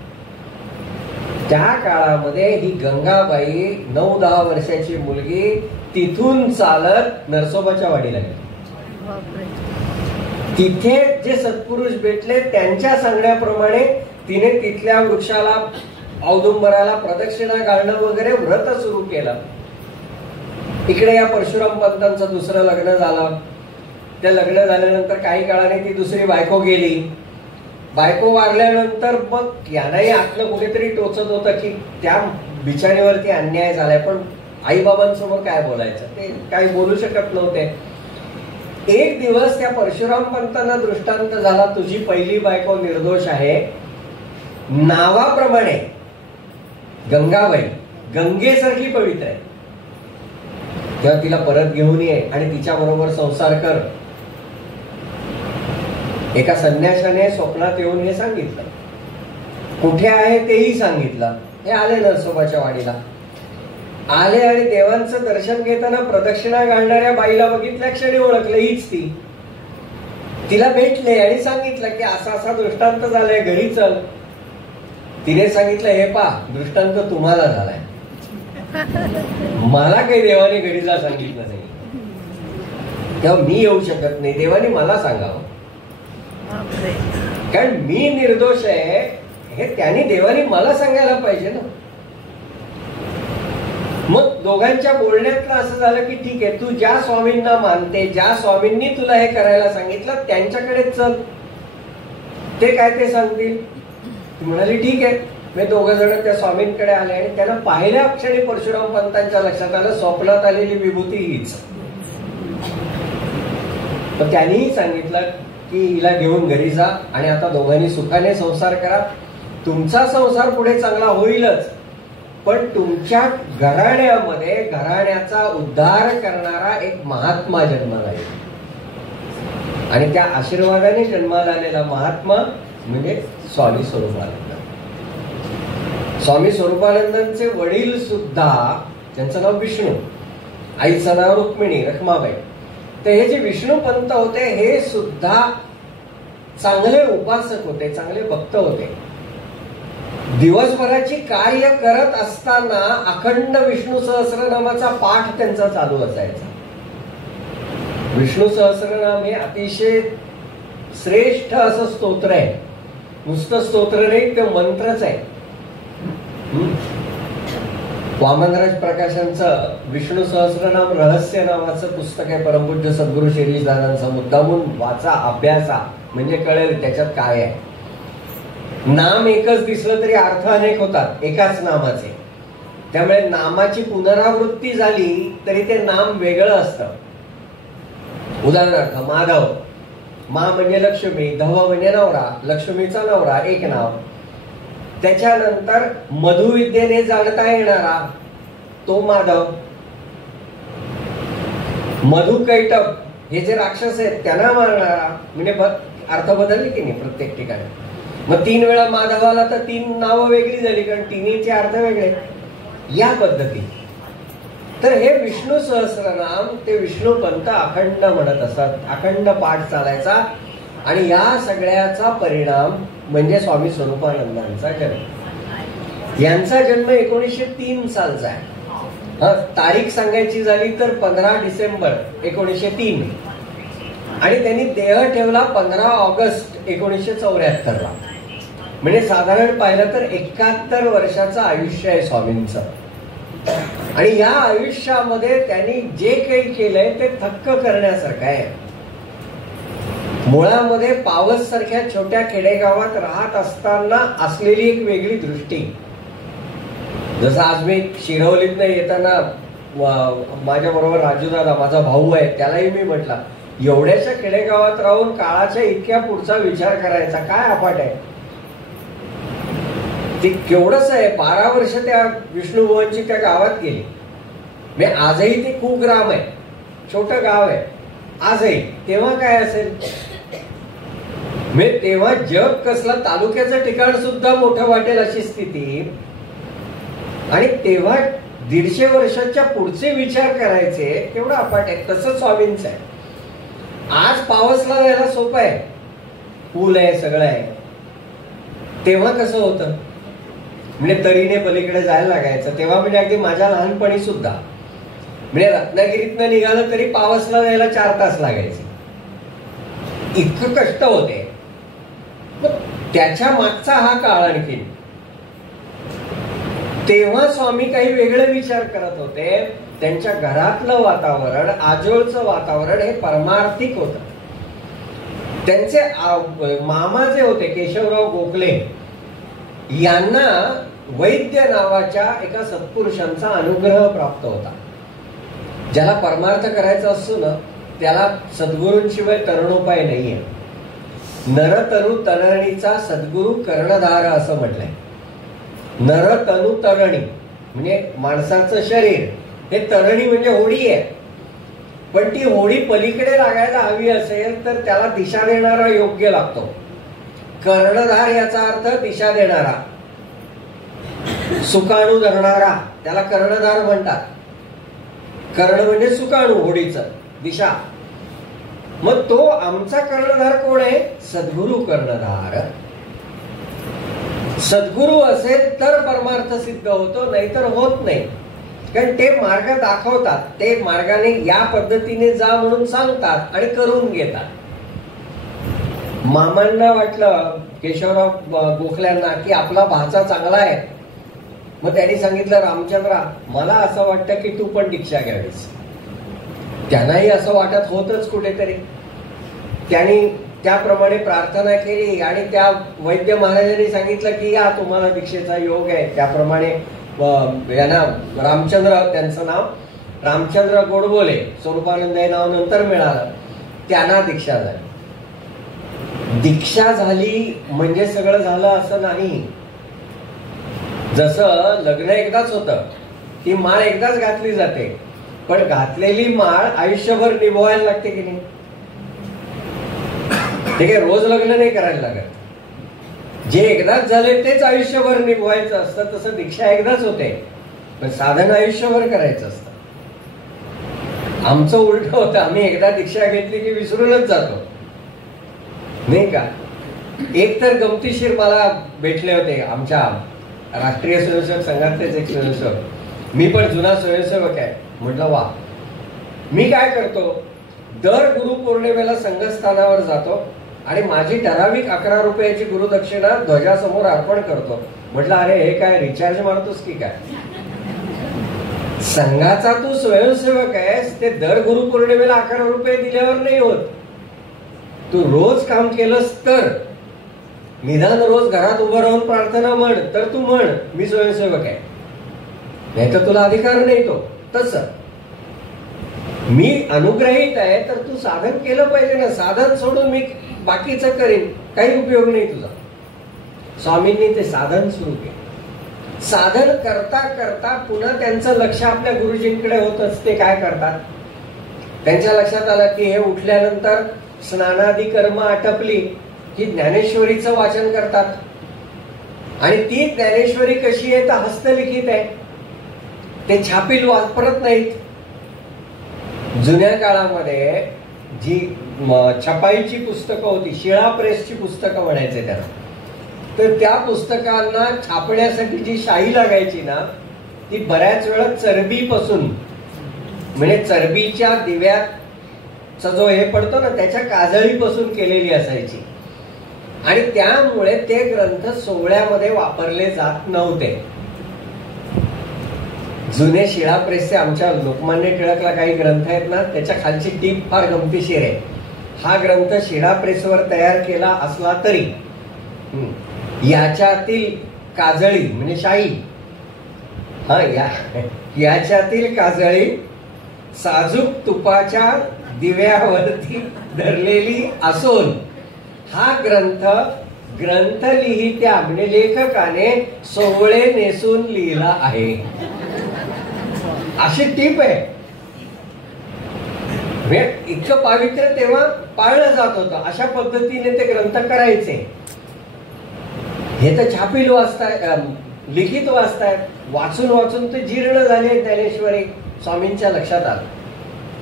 त्या काळामध्ये ही गंगाबाई 9-10 वर्षाची मुलगी तिथून चालत नरसोबाच्या वाडीला गेली. तिथे जे सत्पुरुष भेटले त्यांच्या सांगण्याप्रमाणे तिने तिथल्या वृक्षाला, औदुंबराला प्रदक्षिणा घालणं वगैरे व्रत सुरू केलं. इकडे या परशुराम पंतांचं दुसरं लग्न झालं. त्या लग्न झाल्यानंतर काही काळाने ती दुसरी बायको गेली. बायको वारल्यानंतर मग यांनाही आतलं कुठेतरी टोचत होतं की त्या बिचारीवरती अन्याय झालाय. पण आईबाबांसमोर काय बोलायचं, ते काही बोलू शकत नव्हते. एक दिवस त्या परशुराम पंतांना दृष्टांत झाला, तुझी पहिली बायको निर्दोष आहे. नावाप्रमाणे गंगाबाई गंगेसारखी पवित्र आहे. तेव्हा तिला परत घेऊन ये आणि तिच्या बरोबर संसार कर. एका संन्याशाने स्वप्नात येऊन हे सांगितलं. कुठे आहे तेही सांगितलं. हे आले नरसोबाच्या वाडीला. आले आणि देवांचं दर्शन घेताना प्रदक्षिणा घालणाऱ्या बाईला बघितल्या क्षणी ओळखलं हीच ती. तिला भेटले आणि सांगितलं की असा असा दृष्टांत झालाय, घरी चल. तिने सांगितलं हे पहा दृष्टांत तुम्हाला झालाय, मला काही देवाने घरी जा सांगितलं नाही. तेव्हा मी येऊ शकत नाही. देवाने मला सांगावं कारण मी निर्दोष आहे हे त्यांनी देवाने मला सांगायला पाहिजे ना. मग दोघांच्या बोलण्यातलं असं झालं की ठीक आहे, तू ज्या स्वामींना मानते, ज्या स्वामींनी तुला हे करायला सांगितलं त्यांच्याकडे चल, ते काय ते सांगतील. ती म्हणाली ठीक आहे. मी 2 जण त्या स्वामींकडे आले आणि त्यांना पाहिल्या क्षणी परशुराम पंतांच्या लक्षात आलं स्वप्नात आलेली विभूती हीच. तर त्यांनीही सांगितलं की हिला घेऊन घरी जा आणि आता दोघांनी सुखाने संसार करा. तुमचा संसार पुढे चांगला होईलच, पण तुमच्या घराण्यामध्ये घराण्याचा उद्धार करणारा एक महात्मा जन्माला येईल. आणि त्या आशीर्वादाने जन्माला आलेला महात्मा म्हणजे स्वामी स्वरूपानंद. स्वामी स्वरूपानंदांचे वडील सुद्धा, त्यांचं नाव विष्णू, आईचं नाव रुक्मिणी रखमाबाई. तर हे जे विष्णू पंत होते हे सुद्धा चांगले उपासक होते, चांगले भक्त होते. दिवसभराची कार्य करत असताना अखंड विष्णू सहस्रनामाचा पाठ त्यांचा चालू असायचा. विष्णू सहस्रनाम हे अतिशय श्रेष्ठ असं स्तोत्र आहे. नुसतं स्तोत्र नाही, ते मंत्रच आहे. वामनराज प्रकाशांचं विष्णू सहस्रनाम रहस्य नावाचं पुस्तक आहे. परमपूज्य सद्गुरू शिरीषदादांचं. मुद्दामून वाचा, अभ्यासा, म्हणजे कळेल त्याच्यात काय आहे. नाम एकच दिसलं तरी अर्थ अनेक होतात एकाच नामाचे. त्यामुळे नामाची पुनरावृत्ती झाली तरी ते नाम वेगळं असतं. उदाहरणार्थ माधव, मा म्हणजे लक्ष्मी, धव म्हणजे नवरा, लक्ष्मीचा नवरा एक नाव. त्याच्यानंतर मधुविद्येने जाणता येणारा तो माधव. मधुकैटभ हे जे राक्षस आहेत त्यांना मारणारा, म्हणजे अर्थ बदलले की नाही प्रत्येक ठिकाणी. मग 3 वेळा माधवाला तर 3 नावं वेगळी झाली, कारण तिन्हीचे अर्थ वेगळे. या पद्धती. तर हे विष्णू सहस्रनाम ते विष्णू पंत अखंड म्हणत असतात. अखंड पाठ चालायचा. आणि या सगळ्याचा परिणाम म्हणजे स्वामी स्वरूपानंदांचा जन्म. यांचा जन्म 1903 सालचा आहे. तारीख सांगायची झाली तर 15 डिसेंबर 1903. आणि त्यांनी देह ठेवला 15 ऑगस्ट 1974 ला. म्हणजे साधारण पाहिलं तर 71 वर्षाचं आयुष्य आहे स्वामींचं. आणि या आयुष्यामध्ये त्यांनी जे काही केलंय ते थक्क करण्यासारखं आहे. मुळामध्ये पावस सारख्या छोट्या खेडेगावात राहत असताना असलेली एक वेगळी दृष्टी. जसं आज मी शिरवलीतनं येताना माझ्या बरोबर राजूदादा माझा भाऊ आहे, त्यालाही मी म्हटलं एवढ्याशा खेडेगावात राहून काळाच्या इतक्या पुढचा विचार करायचा काय अफाट आहे. ते केवढंच आहे. 12 वर्ष त्या विष्णुभुवनची त्या गावात गेली. म्हणजे आजही ते कुग्राम आहे, छोटं गाव आहे आजही. तेव्हा काय असेल, म्हणजे तेव्हा जग कसलं, तालुक्याचं ठिकाण सुद्धा मोठं वाटेल अशी स्थिती. आणि तेव्हा 150 वर्षाच्या पुढचे विचार करायचे केवढं अफाट आहे. तसं स्वामींचं आहे. आज पावसला जायला सोपं आहे, पूल आहे, सगळं आहे. तेव्हा कसं होतं, म्हणजे तरीने पलीकडे जायला लागायचं. तेव्हा म्हणजे अगदी माझ्या लहानपणी सुद्धा म्हणजे रत्नागिरीतनं निघालं तरी पावसला जायला 4 तास लागायचे. इतकं कष्ट होते. त्याच्या मागचा हा काळ आणखी. तेव्हा स्वामी काही वेगळे विचार करत होते. त्यांच्या घरातलं वातावरण, आजोळचं वातावरण हे परमार्थिक होतं. त्यांचे मामा जे होते केशवराव गोखले, यांना वैद्य नावाच्या एका सत्पुरुषांचा अनुग्रह प्राप्त होता. ज्याला परमार्थ करायचा असतो ना त्याला सद्गुरूंशिवाय तरुणोपाय नाहीये. नरतनु तरणीचा सद्गुरू कर्णधार असं म्हटलंय. नरतनु तरणी म्हणजे माणसाचं शरीर हे तरणी म्हणजे होडी आहे. पण ती होडी पलीकडे लागायला हवी असेल तर त्याला दिशा देणारा योग्य लागतो. कर्णधार याचा अर्थ दिशा देणारा, सुकाणू धरणारा, त्याला कर्णधार म्हणतात. कर्ण म्हणजे सुकाणू, होडीचं दिशा. मग तो आमचा कर्णधार कोण आहे? सद्गुरू कर्णधार. सद्गुरू असेल तर परमार्थ सिद्ध होतो, नाहीतर होत नाही. कारण ते मार्ग दाखवतात, ते मार्गाने या पद्धतीने जा म्हणून सांगतात आणि करून घेतात. मामांना वाटलं केशवराव गोखल्यांना की आपला भाचा चांगला आहे. मग त्यांनी सांगितलं रामचंद्रा मला असं वाटतं की तू पण दीक्षा घ्यावीस. त्यांनाही असं वाटत होतच कुठेतरी. त्यांनी त्याप्रमाणे प्रार्थना केली आणि त्या वैद्य महाराजांनी सांगितलं की या तुम्हाला दीक्षेचा योग आहे. त्याप्रमाणे यांना रामचंद्र, त्यांचं नाव रामचंद्र गोडबोले, स्वरूपानंद हे नाव नंतर मिळालं, त्यांना दीक्षा झाली. दीक्षा झाली म्हणजे सगळं झालं असं नाही. जसं लग्न एकदाच होतं, ती माळ एकदाच घातली जाते, पण घातलेली माळ आयुष्यभर निभवायला लागते की नाही. ते काय रोज लग्न नाही करायला लागत. जे एकदाच झाले तेच आयुष्यभर निभवायचं असतं. तसं दीक्षा एकदाच होते, पण साधन आयुष्यभर करायचं असतं. आमचं उलट होतं, आम्ही एकदा दीक्षा घेतली की विसरूनच जातो, नाही का. एक तर गमतीशीर मला भेटले होते आमच्या राष्ट्रीय स्वयंसेवक संघातलेच एक स्वयंसेवक. मी पण जुना स्वयंसेवक आहे. म्हटलं वा. मी काय करतो, दर गुरुपौर्णिमेला संघस्थानावर जातो आणि माझी ठराविक 11 रुपयाची गुरुदक्षिणा ध्वजासमोर अर्पण करतो. म्हटलं अरे हे काय रिचार्ज मारतोस की काय? संघाचा तू स्वयंसेवक आहेस, ते दर गुरुपौर्णिमेला 11 रुपये दिल्यावर नाही होत. तू रोज काम केलंस तर, निदान रोज घरात उभं राहून प्रार्थना म्हण तर तू म्हण मी स्वयंसेवक आहे, नाही तर तुला अधिकार नाही तो. तसं मी अनुग्रहित आहे तर तू साधन केलं पाहिजे ना. साधन सोडून मी बाकीचं करीन, काही उपयोग नाही तुझा. स्वामींनी ते साधन सुरू केलं. साधन करता करता पुन्हा त्यांचं लक्ष आपल्या गुरुजींकडे होतच. ते काय करतात, त्यांच्या लक्षात आलं की हे उठल्यानंतर स्नानादी कर्म आटपली की ज्ञानेश्वरीचं वाचन करतात. आणि ती ज्ञानेश्वरी कशी आहे तर हस्तलिखित आहे, ते छापील वापरत नाहीत. जुन्या काळामध्ये जी छपाईची पुस्तकं होती, शिळा प्रेसची पुस्तकं म्हणायचे त्याला, तर त्या पुस्तकांना छापण्यासाठी जी शाई लागायची ना, ती बऱ्याच वेळा चरबीपासून, म्हणजे चरबीच्या दिव्याचा जो हे पडतो ना त्याच्या काजळीपासून केलेली असायची. आणि त्यामुळे ते ग्रंथ सोहळ्यामध्ये वापरले जात नव्हते. जुने शिळा प्रेसचे आमच्या लोकमान्य टिळकला काही ग्रंथ आहेत ना, त्याच्या खालची टीप फार गमतीशीर आहे. हा ग्रंथ शिळा प्रेसवर तयार केला असला तरी याच्यातील काजळी म्हणजे शाई, याच्यातील काजळी साजूक तुपाच्या दिव्यावरती धरलेली असून हा ग्रंथ लिहित्या म्हणजे लेखकाने सोवळे नेसून लिहिला आहे, अशी टीप आहे. इतकं पावित्र्य तेव्हा पाळलं जात होतं. अशा पद्धतीने ते ग्रंथ करायचे. हे तर छापील वाचताय, लिखित वाचतायत, वाचून वाचून ते जीर्ण झाले ज्ञानेश्वरी. स्वामींच्या लक्षात आलं.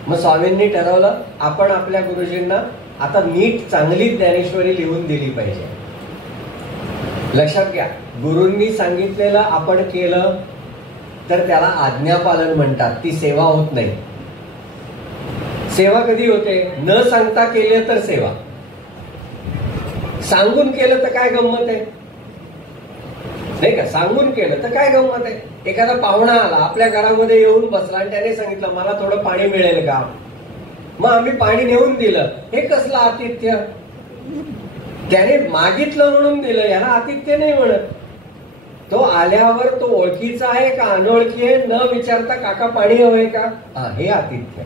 मग स्वामींनी ठरवलं आपण आपल्या गुरुजींना आता नीट चांगली ज्ञानेश्वरी लिहून दिली पाहिजे. लक्षात घ्या, गुरूंनी सांगितलेलं आपण केलं तर त्याला आज्ञापालन म्हणतात, ती सेवा होत नाही. सेवा कधी होते, न सांगता केलं तर सेवा. सांगून केलं तर काय गंमत आहे, नाही का. सांगून केलं तर काय गंमत आहे. एखादा पाहुणा आला आपल्या घरामध्ये येऊन बसला आणि त्याने सांगितलं मला थोडं पाणी मिळेल का, मग आम्ही पाणी नेऊन दिलं. हे कसलं आतिथ्य. त्याने मागितलं म्हणून दिलं, याला आतिथ्य नाही म्हणत. तो आल्यावर तो ओळखीचा आहे का अनोळखी आहे न विचारता काका पाणी हवंय का, हे आतिथ्य.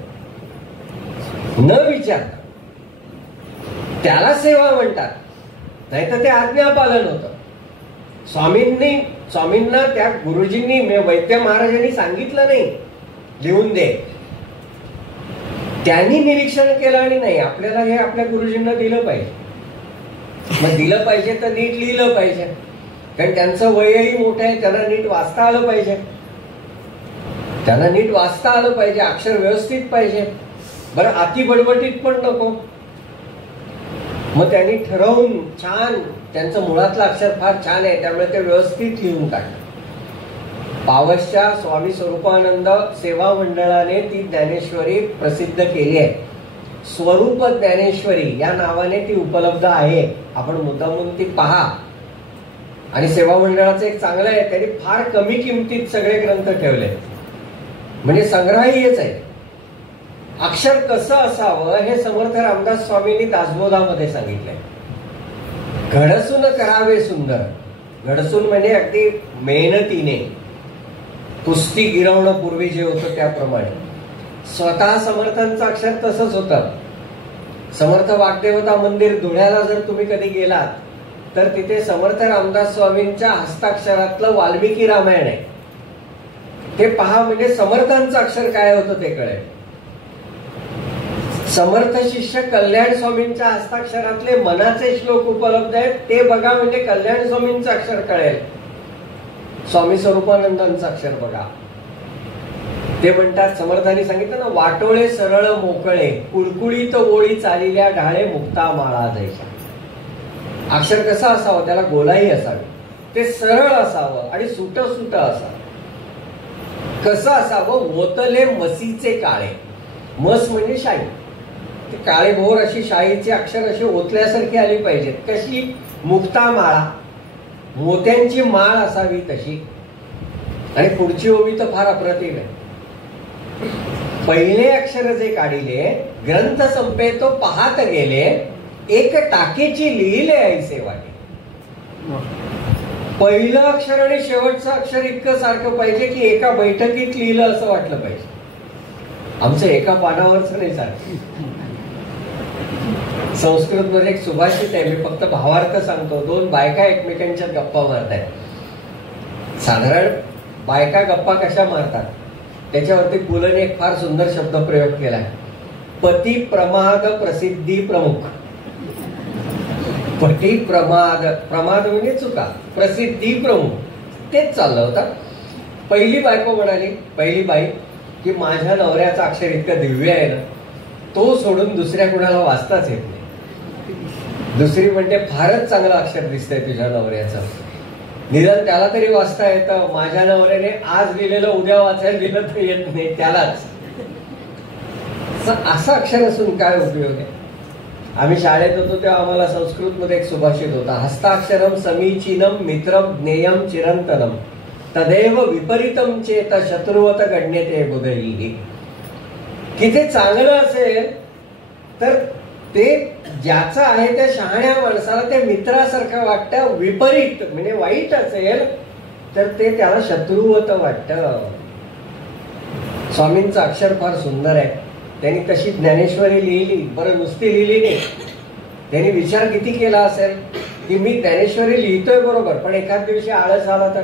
न विचारता त्याला सेवा म्हणतात, नाही तर ते आज्ञापालन होतं. स्वामींना त्या गुरुजींनी वैद्य महाराजांनी सांगितलं नाही लिहून दे, त्यांनी निरीक्षण केलं आणि नाही आपल्याला हे आपल्या गुरुजींना दिलं पाहिजे. मग दिलं पाहिजे तर नीट लिहिलं पाहिजे, कारण त्यांचं वयही मोठं आहे. त्यांना नीट वाचता आलं पाहिजे, त्यांना नीट वाचता आलं पाहिजे, अक्षर व्यवस्थित पाहिजे. बरं अति बडबटीत पण नको. मग त्यांनी ठरवून छान, त्यांचं मुळातलं अक्षर फार छान आहे त्यामुळे ते व्यवस्थित लिहून काढलं. पावसच्या स्वामी स्वरूपानंद सेवा मंडळाने ती ज्ञानेश्वरी प्रसिद्ध केली आहे. स्वरूप ज्ञानेश्वरी या नावाने ती उपलब्ध आहे. आपण मुद्दामून ती पहा. आणि सेवा मंडळाचं एक चांगलं आहे, त्यांनी फार कमी किमतीत सगळे ग्रंथ ठेवले, म्हणजे संग्रहहीच आहे. अक्षर कसं असावं हे समर्थ रामदास स्वामींनी दासबोधामध्ये सांगितलंय. घडसून करावे सुंदर. घडसून म्हणजे अगदी मेहनतीने, कुस्ती गिरवणं पूर्वी जे होतं त्याप्रमाणे. स्वतः समर्थांचं अक्षर तसंच होतं. समर्थ वाग्देवता मंदिर धुळ्याला जर तुम्ही कधी गेलात तर तिथे समर्थ रामदास स्वामींच्या हस्ताक्षरातलं वाल्मिकी रामायण आहे. ते पहा, म्हणजे समर्थांचं अक्षर काय होतं ते कळेल. समर्थ शिष्य कल्याण स्वामींच्या हस्ताक्षरातले मनाचे श्लोक उपलब्ध आहेत, ते बघा म्हणजे कल्याण स्वामींचं अक्षर कळेल. स्वामी स्वरूपानंदांचं अक्षर बघा. ते म्हणतात, समर्थांनी सांगितलं ना, वाटोळे सरळ मोकळे कुळकुळीत ओळी चालिल्या ढाळे मुक्ता माळा जैसा. अक्षर कसं असावं, त्याला गोलाई असावी, ते सरळ असावं आणि सुट सुट असावं. कसं असावं, ओतले मसीचे काळे. मस म्हणजे शाई, ते काळे भोर अशी शाईची अक्षर अशी ओतल्यासारखी आली पाहिजेत. कशी, मुक्ता माळा, मोत्यांची माळ असावी तशी. आणि पुढची ओवी तर फार अप्रतिम आहे. पहिले अक्षर जे काढिले ग्रंथ संपे तो पाहत गेले, एक टाकेची लिहिले ऐसे वाटे. पहिलं अक्षर आणि शेवटचं अक्षर इतकं सारखं पाहिजे की एका बैठकीत लिहिलं असं वाटलं पाहिजे. आमचं एका पानावरच नाही सारखं. संस्कृत मध्ये एक सुभाषित आहे, मी फक्त भावार्थ सांगतो. दोन बायका एकमेकांच्या गप्पा मारतायत. साधारण बायका गप्पा कशा मारतात त्याच्यावरती पुलने एक फार सुंदर शब्द प्रयोग केलाय, पती प्रमाद प्रसिद्धी प्रमुख. पती प्रमाद, प्रमाद म्हणजे चुका, प्रसिद्धी प्रमुख, तेच चाललं होतं. पहिली बायको म्हणाली, पहिली बाई, की माझ्या नवऱ्याचं अक्षर इतकं दिव्य आहे ना, तो सोडून दुसऱ्या कुणाला वाचताच येत नाही. दुसरी म्हणते, फारच चांगलं अक्षर दिसतंय तुझ्या नवऱ्याचं, निदान त्याला तरी वाचता येतं. माझ्या नवऱ्याने आज लिहिलेलं उद्या वाचायला दिलं तर येत नाही त्यालाच. असं अक्षर असून काय उपयोग आहे. आम्ही शाळेत होतो तेव्हा आम्हाला संस्कृत मध्ये एक सुभाषित होता, हस्ताक्षरम समीचीनम मित्रम ज्ञेयम चिरंतनम तदेव विपरीतम चेत शत्रुवत गण्यते बुधही. की ते चांगलं असेल तर ते ज्याचं आहे त्या शहाण्या माणसाला ते मित्रासारखं वाटतं, विपरीत म्हणजे वाईट असेल तर ते त्याला शत्रुवत वाटतं. स्वामींचं अक्षर फार सुंदर आहे. त्यांनी तशी ज्ञानेश्वरी लिहिली, बरं नुसती लिहिली नाही, त्यांनी विचार किती केला असेल की मी ज्ञानेश्वरी लिहितोय बरोबर, पण एखाद दिवशी आळस आला तर.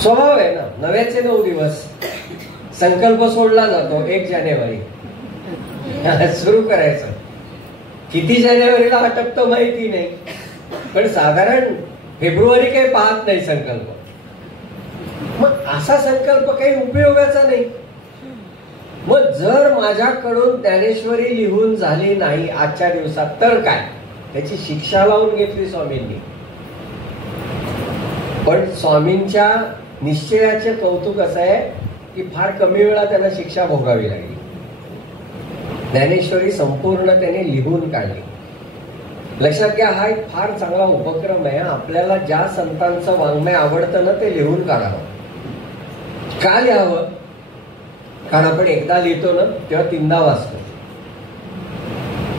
स्वभाव आहे ना, नव्याचे 9 दिवस संकल्प सोडला जातो 1 जानेवारी सुरू करायचं. किती जानेवारीला अटकतो माहिती नाही, पण साधारण फेब्रुवारी काही पाहत नाही संकल्प. मग असा संकल्प काही उपयोगाचा नाही. मग जर माझ्याकडून ज्ञानेश्वरी लिहून झाली नाही आजच्या दिवसात तर काय, त्याची शिक्षा लावून घेतली स्वामींनी. पण स्वामींच्या निश्चयाचे कौतुक असं आहे की फार कमी वेळा त्यांना शिक्षा भोगावी लागली. ज्ञानेश्वरी संपूर्ण त्याने लिहून काढली. लक्षात घ्या, हा एक फार चांगला उपक्रम आहे. आपल्याला ज्या संतांचं वाङ्मय आवडतं ना ते लिहून काढावं. का लिहावं? कारण आपण एकदा लिहितो ना तेव्हा 3दा वाचतो.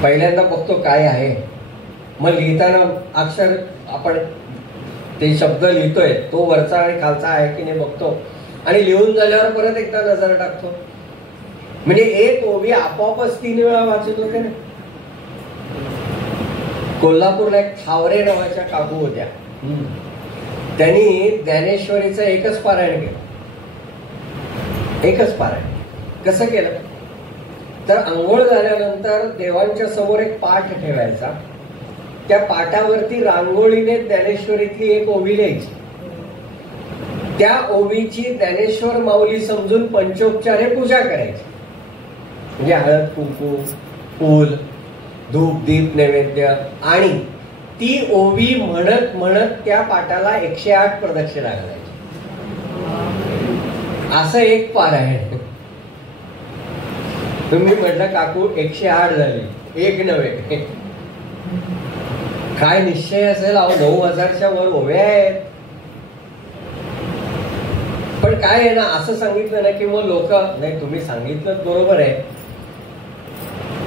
पहिल्यांदा बघतो काय आहे, मग लिहिताना अक्षर आपण ते शब्द लिहितोय तो वरचा आणि खालचा आहे की नाही बघतो, आणि लिहून झाल्यावर परत एकदा नजर टाकतो. म्हणजे एक ओवी आपोआपच 3 वेळा वाचत होते ना. कोल्हापूरला एक थावरे नावाच्या काकू होत्या, त्यांनी ज्ञानेश्वरीचं एकच पारायण केलं. एकच पारायण कसं केलं तर आंघोळ झाल्यानंतर देवांच्या समोर एक पाठ ठेवायचा, त्या पाटावरती रांगोळीने ज्ञानेश्वरीतली एक ओवी लिहायची. त्या ओवीची ज्ञानेश्वर माऊली समजून पंचोपचारे पूजा करायची. म्हणजे हळद कुंकू फूल धूप दीप नैवेद्य, आणि ती ओवी म्हणत म्हणत त्या पाटाला 108 प्रदक्षिणा घालायची. असं एक पारायण. तुम्ही म्हटलं काकू 108 झाली, एक नव्हे. काय निश्चय असेल, अहो 9000च्या वर ओव्या आहेत. पण काय आहे ना, असं सांगितलं ना की मग लोक, नाही तुम्ही सांगितलं बरोबर आहे,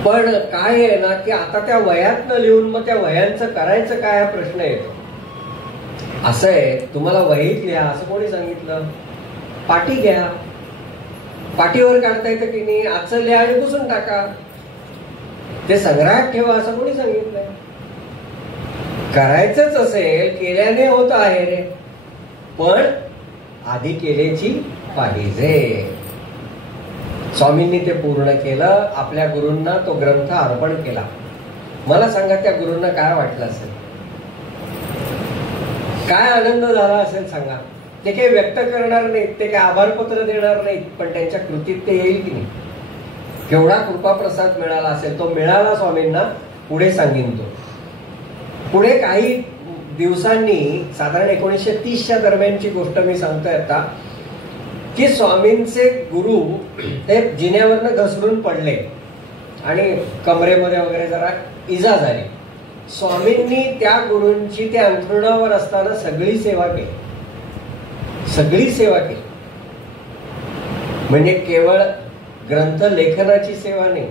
पण काय आहे ना की आता त्या वयात न लिहून मग त्या वयांचं करायचं काय हा प्रश्न येतो. असं आहे, तुम्हाला वहीत लिहा असं कोणी सांगितलं? पाटी घ्या, पाटीवर काढता येतं की नाही, आजचं लिहा आणि पुसून टाका. ते संग्रहात ठेवा असं कोणी सांगितलंय? करायचंच असेल, केल्याने होत आहे रे, पण आधी केल्याची पाहिजे. स्वामींनी ते पूर्ण केलं. आपल्या गुरूंना तो ग्रंथ अर्पण केला. मला सांगा त्या गुरूंना काय वाटलं असेल, काय आनंद झाला असेल सांगा. ते काही व्यक्त करणार नाहीत, ते काही आभारपत्र देणार नाहीत, पण त्यांच्या कृतीत ते येईल की नाही. केवढा कृपाप्रसाद मिळाला असेल. तो मिळाला स्वामींना. पुढे सांगेन तो. पुढे काही दिवसांनी, साधारण 1930च्या दरम्यानची गोष्ट मी सांगतोय आता, की स्वामींचे गुरु ते जिन्यावरनं घसरून पडले आणि कमरेमध्ये वगैरे जरा इजा झाली. स्वामींनी त्या गुरूंची ते अंथरुणावर असताना सगळी सेवा केली. सगळी सेवा केली म्हणजे केवळ ग्रंथ लेखनाची सेवा नाही,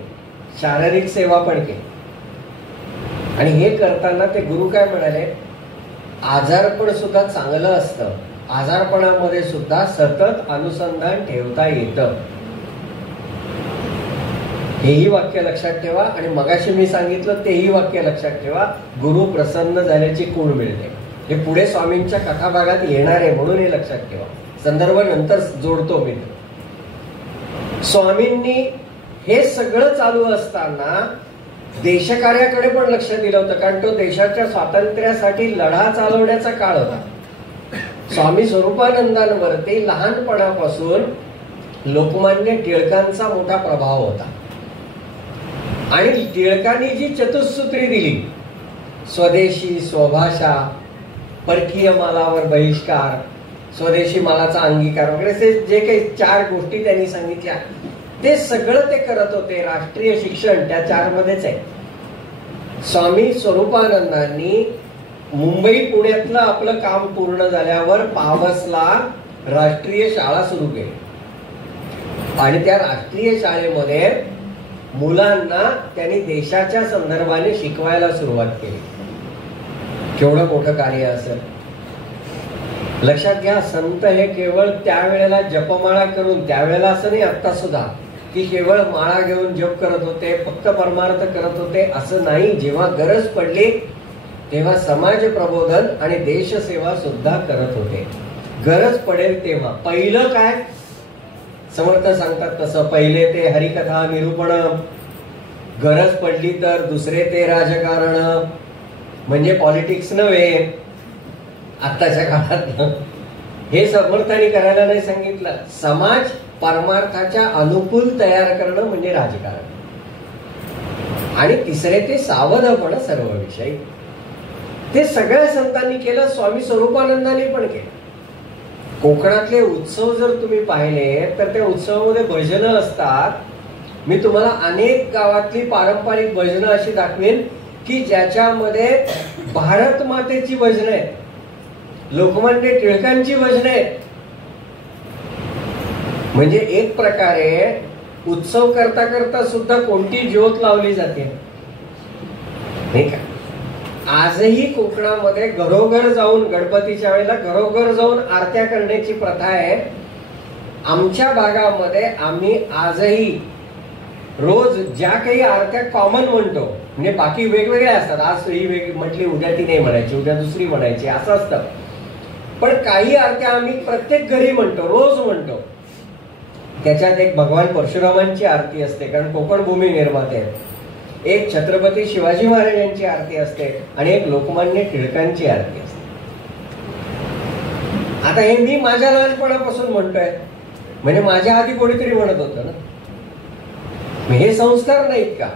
शारीरिक सेवा पण केली. आणि हे करताना ते गुरु काय म्हणाले, आजारपण सुद्धा चांगलं असतं, आजारपणामध्ये सुद्धा सतत अनुसंधान ठेवता येतं. हेही वाक्य लक्षात ठेवा. आणि मगाशी मी सांगितलं तेही वाक्य लक्षात ठेवा. गुरु प्रसन्न झाल्याची खूण मिळते. हे पुढे स्वामींच्या कथाभागात येणार आहे, म्हणून हे लक्षात ठेवा. संदर्भ नंतर जोडतो मी. स्वामींनी हे सगळं चालू असताना देशकार्याकडे पण लक्ष दिलं होतं, कारण तो देशाच्या स्वातंत्र्यासाठी लढा चालवण्याचा काळ होता. स्वामी स्वरूपानंदांवरती लहानपणापासून लोकमान्य टिळकांचा मोठा प्रभाव होता. आणि टिळकांनी जी चतुसूत्री दिली, स्वदेशी, स्वभाषा, परकीय मालावर बहिष्कार, स्वदेशी मालाचा अंगीकार वगैरे जे काही 4 गोष्टी त्यांनी सांगितल्या, ते सगळं ते करत होते. राष्ट्रीय शिक्षण त्या 4 मध्येच आहे. स्वामी स्वरूपानंदांनी मुंबई पुण्यातलं आपलं काम पूर्ण झाल्यावर पावसला राष्ट्रीय शाळा सुरू केली. आणि त्या राष्ट्रीय शाळेमध्ये मुलांना त्यांनी देशाच्या संदर्भाने शिकवायला सुरुवात केली. केवढं मोठं कार्य असेल. लक्षात घ्या, संत हे केवळ त्यावेळेला जपमाळा करून, त्यावेळेला असं नाही, आता सुद्धा, की केवळ माळा घेऊन जप करत होते, फक्त परमार्थ करत होते असं नाही. जेव्हा गरज पडली तेव्हा समाज प्रबोधन आणि देशसेवा सुद्धा करत होते. गरज पडेल तेव्हा. पहिलं काय, समर्थ सांगतात तसं, पहिले ते हरिकथा निरूपण, गरज पडली तर दुसरे ते राजकारण, म्हणजे पॉलिटिक्स नव्हे आत्ताच्या काळात. हे समर्थांनी करायला नाही सांगितलं. समाज परमार्थाच्या अनुकूल तयार करणं म्हणजे राजकारण. आणि तिसरे ते सावधपण सर्वविषयी. ते सगळ्या संतांनी केलं, स्वामी स्वरूपानंदांनी पण केलं. कोकणातले उत्सव जर तुम्ही पाहिले तर त्या उत्सवामध्ये भजनं असतात. मी तुम्हाला अनेक गावातली पारंपरिक भजनं अशी दाखवेन की ज्याच्यामध्ये भारत मातेची भजनं आहेत, लोकमान्य टिळकांची भजनं आहेत. म्हणजे एक प्रकारे उत्सव करता करता सुद्धा कोणती ज्योत लावली जाते नाही का. आजही कोकणामध्ये घरोघर जाऊन, गणपतीच्या वेळेला घरोघर जाऊन आरत्या करण्याची प्रथा आहे. आमच्या भागामध्ये आम्ही आजही रोज ज्या काही आरत्या कॉमन म्हणतो, म्हणजे बाकी वेगवेगळ्या असतात, आज ही वेगळी म्हटली, उद्या ती नाही म्हणायची, उद्या दुसरी म्हणायची, असं असतं. पण काही आरत्या आम्ही प्रत्येक घरी म्हणतो, रोज म्हणतो. त्याच्यात एक भगवान परशुरामांची आरती असते, कारण कोकण भूमी निर्माते आहे. एक छत्रपती शिवाजी महाराजांची आरती असते आणि एक लोकमान्य टिळकांची आरती असते. आता हे मी माझ्या लहानपणापासून म्हणतोय, म्हणजे माझ्या आधी कोणीतरी म्हणत होतं ना. हे संस्कार नाहीत का?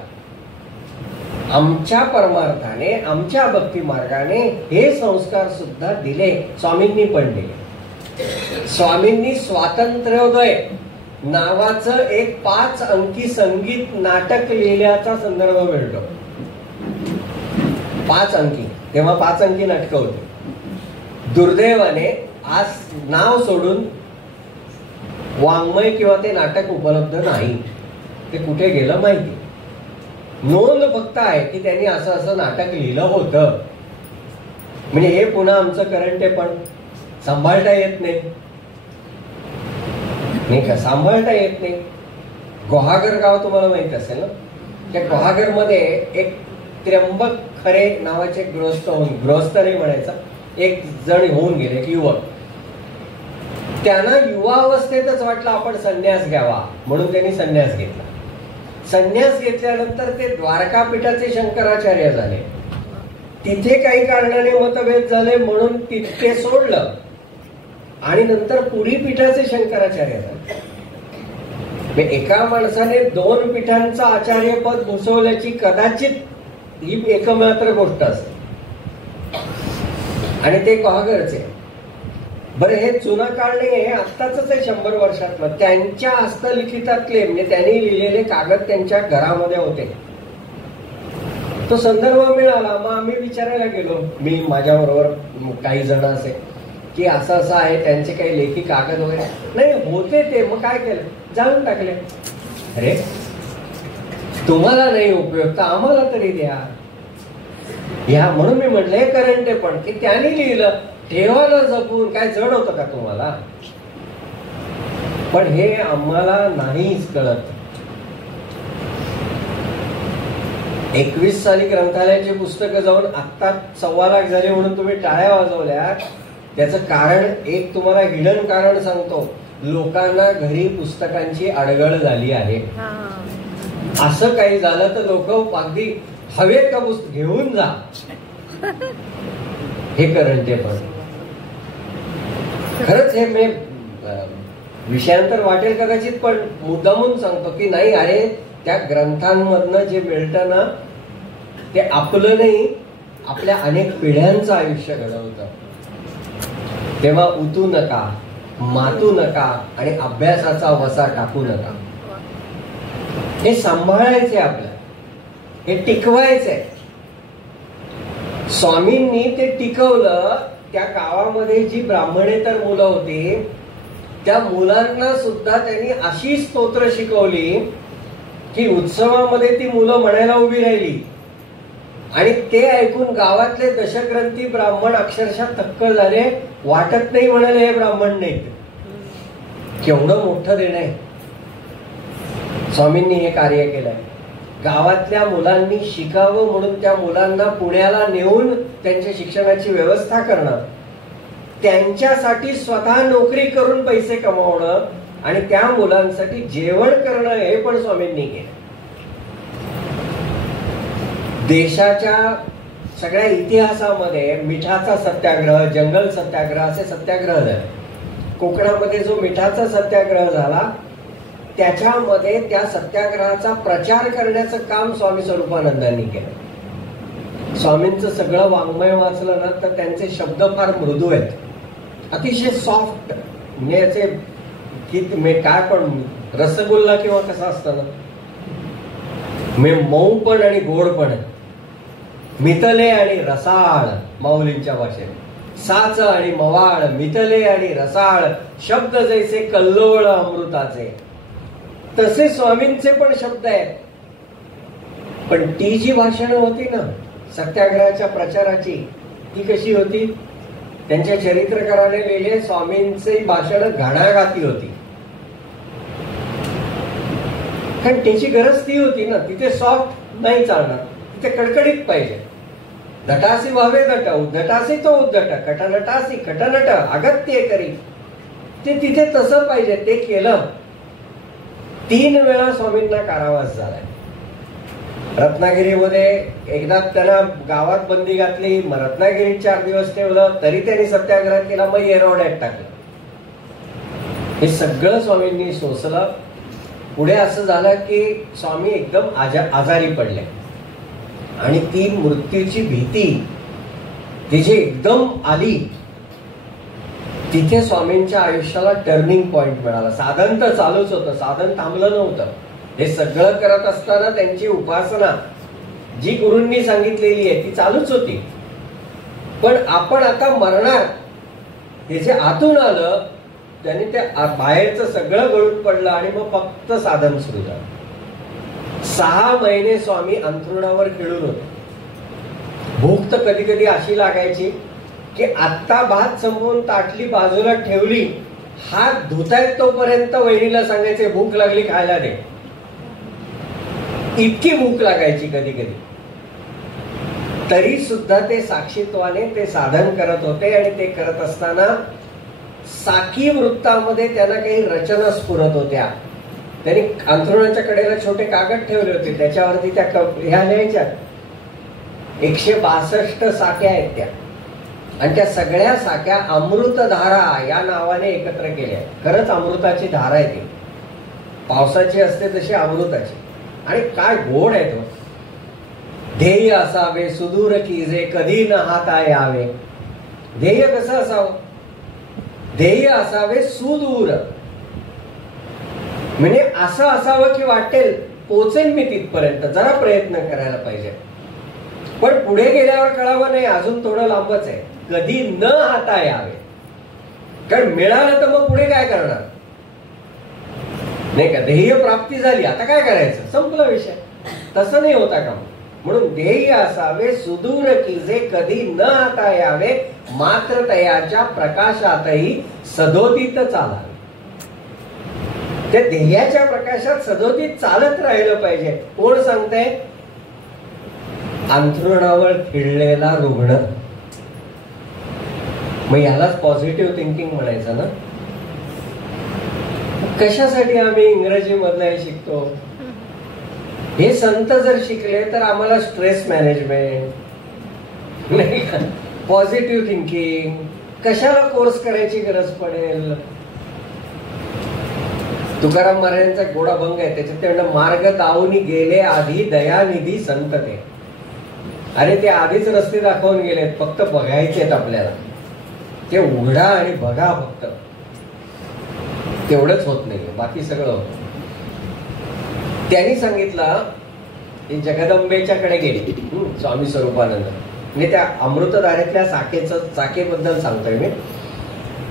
आमच्या परमार्थाने, आमच्या भक्ती मार्गाने हे संस्कार सुद्धा दिले. स्वामींनी पण दिले. स्वामींनी स्वातंत्र्योदय नावाचं एक 5 अंकी संगीत नाटक लिहिल्याचा संदर्भ मिळतो. 5 अंकी, तेव्हा 5 अंकी नाटकं होती. दुर्दैवाने आज नाव सोडून वाङ्मय किंवा ते नाटक उपलब्ध नाही. ते कुठे गेलं माहिती. नोंद फक्त आहे की त्यांनी असं असं नाटक लिहिलं होतं. म्हणजे हे पुन्हा आमचं करंट आहे, पण सांभाळता येत नाही का, सांभाळता येत नाही. गुहागर गाव तुम्हाला माहित असेल ना. त्या गुहागर मध्ये एक त्र्यंबक खरे नावाचे गृहस्थ नाही म्हणायचा, एक जण होऊन गेले, एक युवक. त्यांना युवा अवस्थेतच वाटलं आपण संन्यास घ्यावा, म्हणून त्यांनी संन्यास घेतला. संन्यास घेतल्यानंतर ते द्वारकापीठाचे शंकराचार्य झाले. तिथे काही कारणाने मतभेद झाले म्हणून तिथे सोडलं आणि नंतर पुरी पीठाचे शंकराचार्य झाले. एका माणसाने 2 पीठांचं आचार्यपद भूषवल्याची कदाचित ही एकमात्र गोष्ट असते आणि ते कहागरचे. बरं, हे जुना काळ नाही, हे आत्ताच आहे 100 वर्षातलं. त्यांच्या हस्तलिखितातले म्हणजे त्यांनी लिहिलेले कागद त्यांच्या घरामध्ये होते. तो संदर्भ मिळाला, मग आम्ही विचारायला गेलो, मी माझ्याबरोबर काही जण असे की असं असं आहे, त्यांचे काही लेखी कागद वगैरे नाही होते. ते मग काय केलं, जाळून टाकले. अरे तुम्हाला नाही उपयोग तर आम्हाला तरी द्या. ह्या म्हणून मी म्हटलं हे करंट आहे, पण की त्यांनी लिहिलं ठेवायला जपून काय जड होतं का तुम्हाला? पण हे आम्हाला नाहीच कळत. 21 साली ग्रंथालयाची पुस्तकं जाऊन आत्ता 1.25 लाख झाली म्हणून तुम्ही टाळ्या वाजवल्या. त्याचं कारण एक तुम्हाला हिडन कारण सांगतो, लोकांना घरी पुस्तकांची अडगळ झाली आहे. असं काही झालं तर लोक अगदी हवेत का पुस्तक घेऊन जा, हे करंट आहे. पण खरंच हे मी विषयांतर वाटेल कदाचित, पण मुद्दामून सांगतो की नाही, अरे त्या ग्रंथांमधनं जे मिळतं ना ते आपलं नाही, आपल्या अनेक पिढ्यांचं आयुष्य घडवतं. तेव्हा उतू नका, मातू नका आणि अभ्यासाचा वसा टाकू नका. हे सांभाळायचंय आपल्याला, हे टिकवायचंय. स्वामींनी ते टिकवलं. त्या गावामध्ये जी ब्राह्मणेतर मुलं होती त्या मुलांना सुद्धा त्यांनी अशी स्तोत्र शिकवली की उत्सवामध्ये ती मुलं म्हणायला उभी राहिली आणि ते ऐकून गावातले दशग्रंथी ब्राह्मण अक्षरशः थक्क झाले. वाटत नाही म्हणाले हे ब्राह्मण नाहीत. केवढं मोठं देणं आहे. स्वामींनी हे कार्य केलंय. गावातल्या मुलांनी शिकावं म्हणून त्या मुलांना पुण्याला नेऊन त्यांच्या शिक्षणाची व्यवस्था करणं, त्यांच्यासाठी स्वतः नोकरी करून पैसे कमावणं आणि त्या मुलांसाठी जेवण करणं, हे पण स्वामींनी केलं. देशाच्या सगळ्या इतिहासामध्ये मिठाचा सत्याग्रह, जंगल सत्याग्रह असे सत्याग्रह झाले. कोकणामध्ये जो मिठाचा सत्याग्रह झाला त्याच्यामध्ये त्या सत्याग्रहाचा प्रचार करण्याचं काम स्वामी स्वरूपानंदांनी केलं. स्वामींचं सगळं वाङ्मय वाचलं ना तर त्यांचे शब्द फार मृदू आहेत, अतिशय सॉफ्ट. म्हणजे काय पण रसगुल्ला किंवा कसा असतं ना, मऊ पण आणि गोड पण आहे. मितले आणि रसाळ माऊलींच्या भाषेत, साच आणि मवाळ, मितले आणि रसाळ, शब्द जैसे कल्लोळ अमृताचे. तसे स्वामींचे पण शब्द आहेत. पण ती जी भाषणं होती ना सत्याग्रहाच्या प्रचाराची, ती कशी होती? त्यांच्या चरित्रकाराने लिहिले स्वामींचे भाषण घणाघाती होती. कारण त्याची गरज ती होती ना. तिथे सॉफ्ट नाही चालणार, तिथे कडकडीत पाहिजे. धटासी व्हावे धट, उद्धटासी तो उद्धट, कटनटासी कटनट, अगत्य करी. ते तिथे तसं पाहिजे. ते केलं. 3 वेळा स्वामींना कारावास झालाय. रत्नागिरीमध्ये एकदा त्यांना गावात बंदी घातली, मग रत्नागिरीत 4 दिवस ठेवलं, तरी त्यांनी सत्याग्रह केला, मग येरवड्यात टाकलं. हे सगळं स्वामींनी सोसलं. पुढे असं झालं की स्वामी एकदम आजारी पडले आणि ती मृत्यूची भीती तिची एकदम आली. तिथे स्वामींच्या आयुष्याला टर्निंग पॉइंट मिळाला. साधन तर चालूच होतं, साधन थांबलं नव्हतं. हे सगळं करत असताना त्यांची उपासना जी गुरूंनी सांगितलेली आहे ती चालूच होती. पण आपण आता मरणार हे जे आतून आलं त्यांनी ते बाहेरचं सगळं गळून पडलं आणि मग फक्त साधन सुरू झालं. 6 महिने स्वामी अंथरुणावर खेळून होते. भूक तर कधी कधी अशी लागायची की आत्ता भात संपवून ताटली बाजूला ठेवली, हात धुतायत तोपर्यंत वहिनीला सांगायचे भूक लागली खायला दे. इतकी भूक लागायची कधी कधी. तरी सुद्धा ते साक्षीत्वाने ते साधन करत होते आणि ते करत असताना साकी वृत्तामध्ये त्यांना काही रचना स्फुरत होत्या. त्यांनी अंथरुणाच्या कडेला छोटे कागद ठेवले होते, त्याच्यावरती त्या ह्या लिहायच्या. 162 साक्या आहेत त्या, आणि त्या सगळ्या साक्या अमृतधारा या नावाने एकत्र केल्या. खरंच अमृताची धारा आहे ती, पावसाची असते तशी अमृताची. आणि काय गोड आहे तो. ध्येय असावे सुदूर कीजे कधी न हाता यावे. ध्येय कसं असावं? ध्येय असावे सुदूर, म्हणजे असं असावं की वाटेल पोचेन मी तिथपर्यंत, जरा प्रयत्न करायला पाहिजे, पण पुढे गेल्यावर कळावं नाही अजून थोडं लांबच आहे. कधी न हाता यावे, कारण मिळालं तर मग पुढे काय करणार, नाही का. ध्येय प्राप्ती झाली, आता काय करायचं, संपला विषय. तसं नाही होता का. म्हणून ध्येय असावे सुदूर कीजे कधी न हाता यावे, मात्र तयाच्या प्रकाशातही सदोदित चालावे. त्या ध्येयाच्या प्रकाशात सदोदित चालत राहिलं पाहिजे. कोण सांगते? अंथरुणावर खिळलेला रुग्ण. मग यालाच पॉझिटिव्ह थिंकिंग म्हणायचं ना. कशासाठी आम्ही इंग्रजी मधलं हे शिकतो? हे संत जर शिकले तर आम्हाला स्ट्रेस मॅनेजमेंट, नाही का, पॉझिटिव्ह थिंकिंग, कशाला कोर्स करायची गरज पडेल. तुकाराम महाराजांचा गोड अभंग आहे, त्याच्यात ते म्हणतात, मार्ग दावून गेले आधी दयानिधी संत ते. अरे ते आधीच रस्ते दाखवून गेलेत, फक्त बघायचेत आपल्याला. ते उघडा आणि बघा फक्त, तेवढंच होत नाही, बाकी सगळं होत. त्यांनी सांगितलं ते जगदंबेच्या कडे गेले स्वामी स्वरूपानंद, म्हणजे त्या अमृतधारेतल्या साखेबद्दल सांगतोय मी.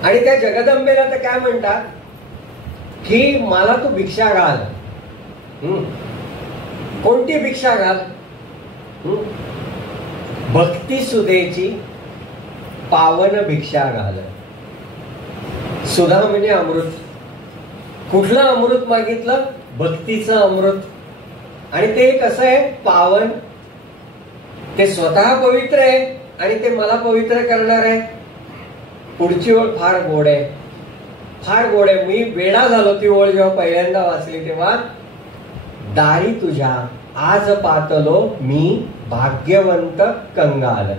आणि त्या जगदंबेला तर काय म्हणतात की मला तू भिक्षा घाल. कोणती भिक्षा घाल? भक्ती सुधेची पावन भिक्षा घाल. सुधा म्हणजे अमृत. कुठलं अमृत मागितलं? भक्तीचं अमृत. आणि ते कसं आहे? पावन. ते स्वतः पवित्र आहे आणि ते मला पवित्र करणार आहे. पुढची ओळ फार गोड आहे, फार गोड आहे. मी वेडा झालो ती ओळ जेव्हा पहिल्यांदा वाचली तेव्हा. दारी तुझ्या आज पातलो मी भाग्यवंत कंगाल.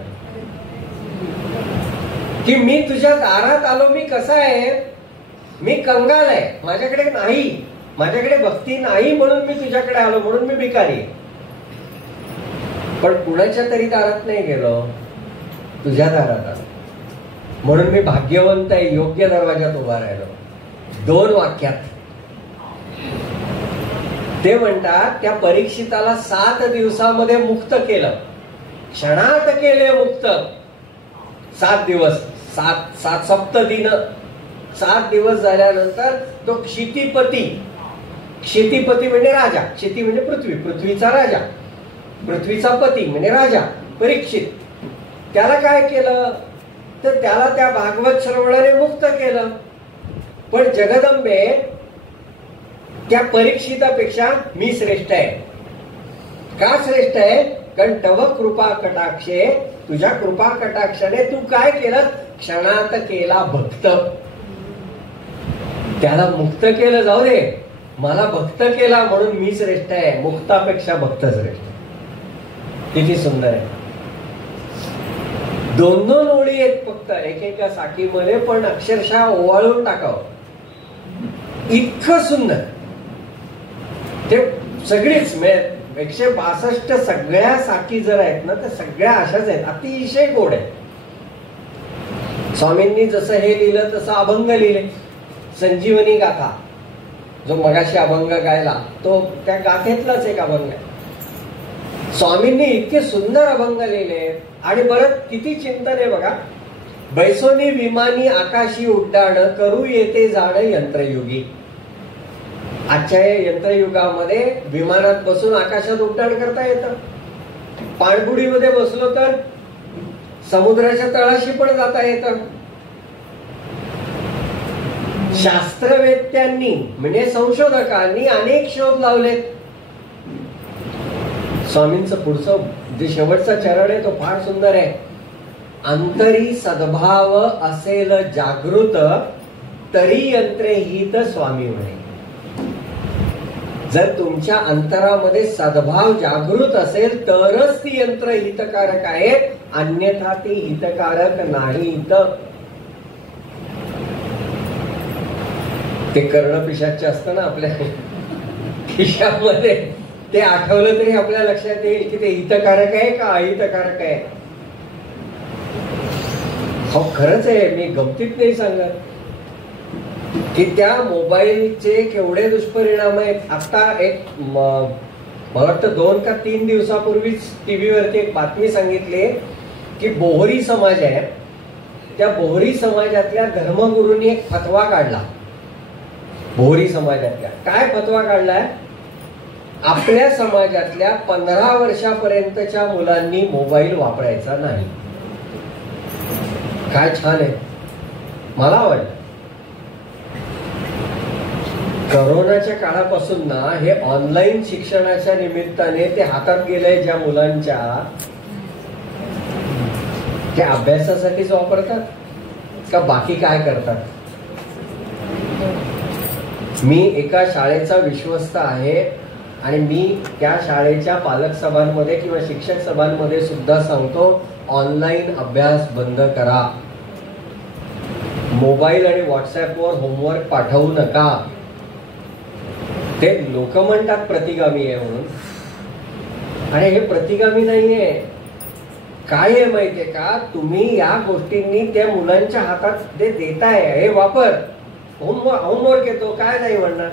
की मी तुझ्या दारात आलो, मी कसा आहे? मी कंगाल आहे, माझ्याकडे नाही, माझ्याकडे भक्ती नाही, म्हणून मी तुझ्याकडे आलो, म्हणून मी भिकारी. पण कुणाच्या तरी दारात नाही गेलो, तुझ्या दारात आलो, म्हणून मी भाग्यवंत आहे, योग्य दरवाजात उभा राहिलो. 2 वाक्यात ते म्हणतात त्या परीक्षिताला 7 दिवसामध्ये मुक्त केलं, क्षणात केले मुक्त. 7 दिवस, 7 सप्तदिन, 7 दिवस झाल्यानंतर तो क्षितिपती, क्षितिपती म्हणजे राजा, क्षिती म्हणजे पृथ्वी, पृथ्वीचा राजा, पृथ्वीचा पती म्हणजे राजा परीक्षित, त्याला काय केलं तर त्याला त्या भागवत श्रवणाने मुक्त केलं. पण जगदंबे त्या परीक्षितापेक्षा मी श्रेष्ठ आहे. का श्रेष्ठ आहे? कारण तव कृपा कटाक्षे, तुझ्या कृपा कटाक्षाने तू काय केलं? क्षणात केला भक्त. त्याला मुक्त केलं, जाऊ दे, मला भक्त केला म्हणून मी श्रेष्ठ आहे. मुक्तापेक्षा भक्त श्रेष्ठ. किती सुंदर आहे. 2-2 ओळी आहेत फक्त एकेका साखीमध्ये, पण अक्षरशः ओवाळून टाकावं इतकं सुंदर. ते सगळीच 162 सगळ्या साखी जर आहेत ना, तर सगळ्या अशाच आहेत, अतिशय गोड आहे. स्वामींनी जसं हे लिहिलं तसं अभंग लिहिले. संजीवनी गाथा, जो मगाशी अभंग गायला तो त्या गाथेतलाच एक अभंग आहे. स्वामींनी इतके सुंदर अभंग लिहिले. आणि बरं किती चिंतन आहे बघा. बैसोनी विमानी आकाशी उड्डाण, करू येते जाण यंत्रयुगी. आजच्या यंत्रयुगामध्ये विमानात बसून आकाशात उड्डाण करता येतं. पाणबुडीमध्ये बसलो तर समुद्राच्या तळाशी पण जाता येतं. शास्त्रवेत्यांनी म्हणजे संशोधकांनी अनेक शोध लावलेत. स्वामींचं पुढचं जे शेवटचा चरण आहे तो फार सुंदर आहे. अंतरी सद्भाव असेल जागृत, तरी यंत्रे हित स्वामी म्हणे. जर तुमच्या अंतरामध्ये सद्भाव जागृत असेल तरच ती यंत्र हितकारक आहेत, अन्यथा ती हितकारक नाहीत. ते कर्णपिशाच असतं ना आपल्या खिशामध्ये, ते आठवलं तरी आपल्या लक्षात येईल की ते हितकारक आहे का अहितकारक आहे. हो खरंच आहे, मी गमतीत नाही सांगत की त्या मोबाईलचे केवढे दुष्परिणाम आहेत. आता एक मला वाटतं 2 का 3 दिवसापूर्वीच टीव्हीवरती एक बातमी सांगितली की बोहरी समाज आहे, त्या बोहरी समाजातल्या धर्मगुरूंनी एक फतवा काढला. बोहरी समाजातल्या काय फतवा काढलाय? आपल्या समाजातल्या 15 वर्षापर्यंतच्या मुलांनी मोबाईल वापरायचा नाही. काय छान आहे, मला आवडलं. करोनाच्या काळापासून ना हे ऑनलाईन शिक्षणाच्या निमित्ताने ते हातात गेलंय ज्या मुलांच्या, ते अभ्यासासाठीच वापरतात का बाकी काय करतात? मी एका शाळेचा विश्वस्त आहे आणि मी त्या शाळेच्या पालक सभांमध्ये किंवा शिक्षक सभांमध्ये सुद्धा सांगतो, ऑनलाईन अभ्यास बंद करा. मोबाईल आणि व्हॉट्सअपवर होमवर्क पाठवू नका. ते लोक म्हणतात प्रतिगामी आहे म्हणून, आणि हे प्रतिगामी नाहीये. काय आहे माहितीये का, तुम्ही या गोष्टींनी त्या मुलांच्या हातात ते देताय, हे वापर, होमवर्क येतो, काय नाही म्हणणार.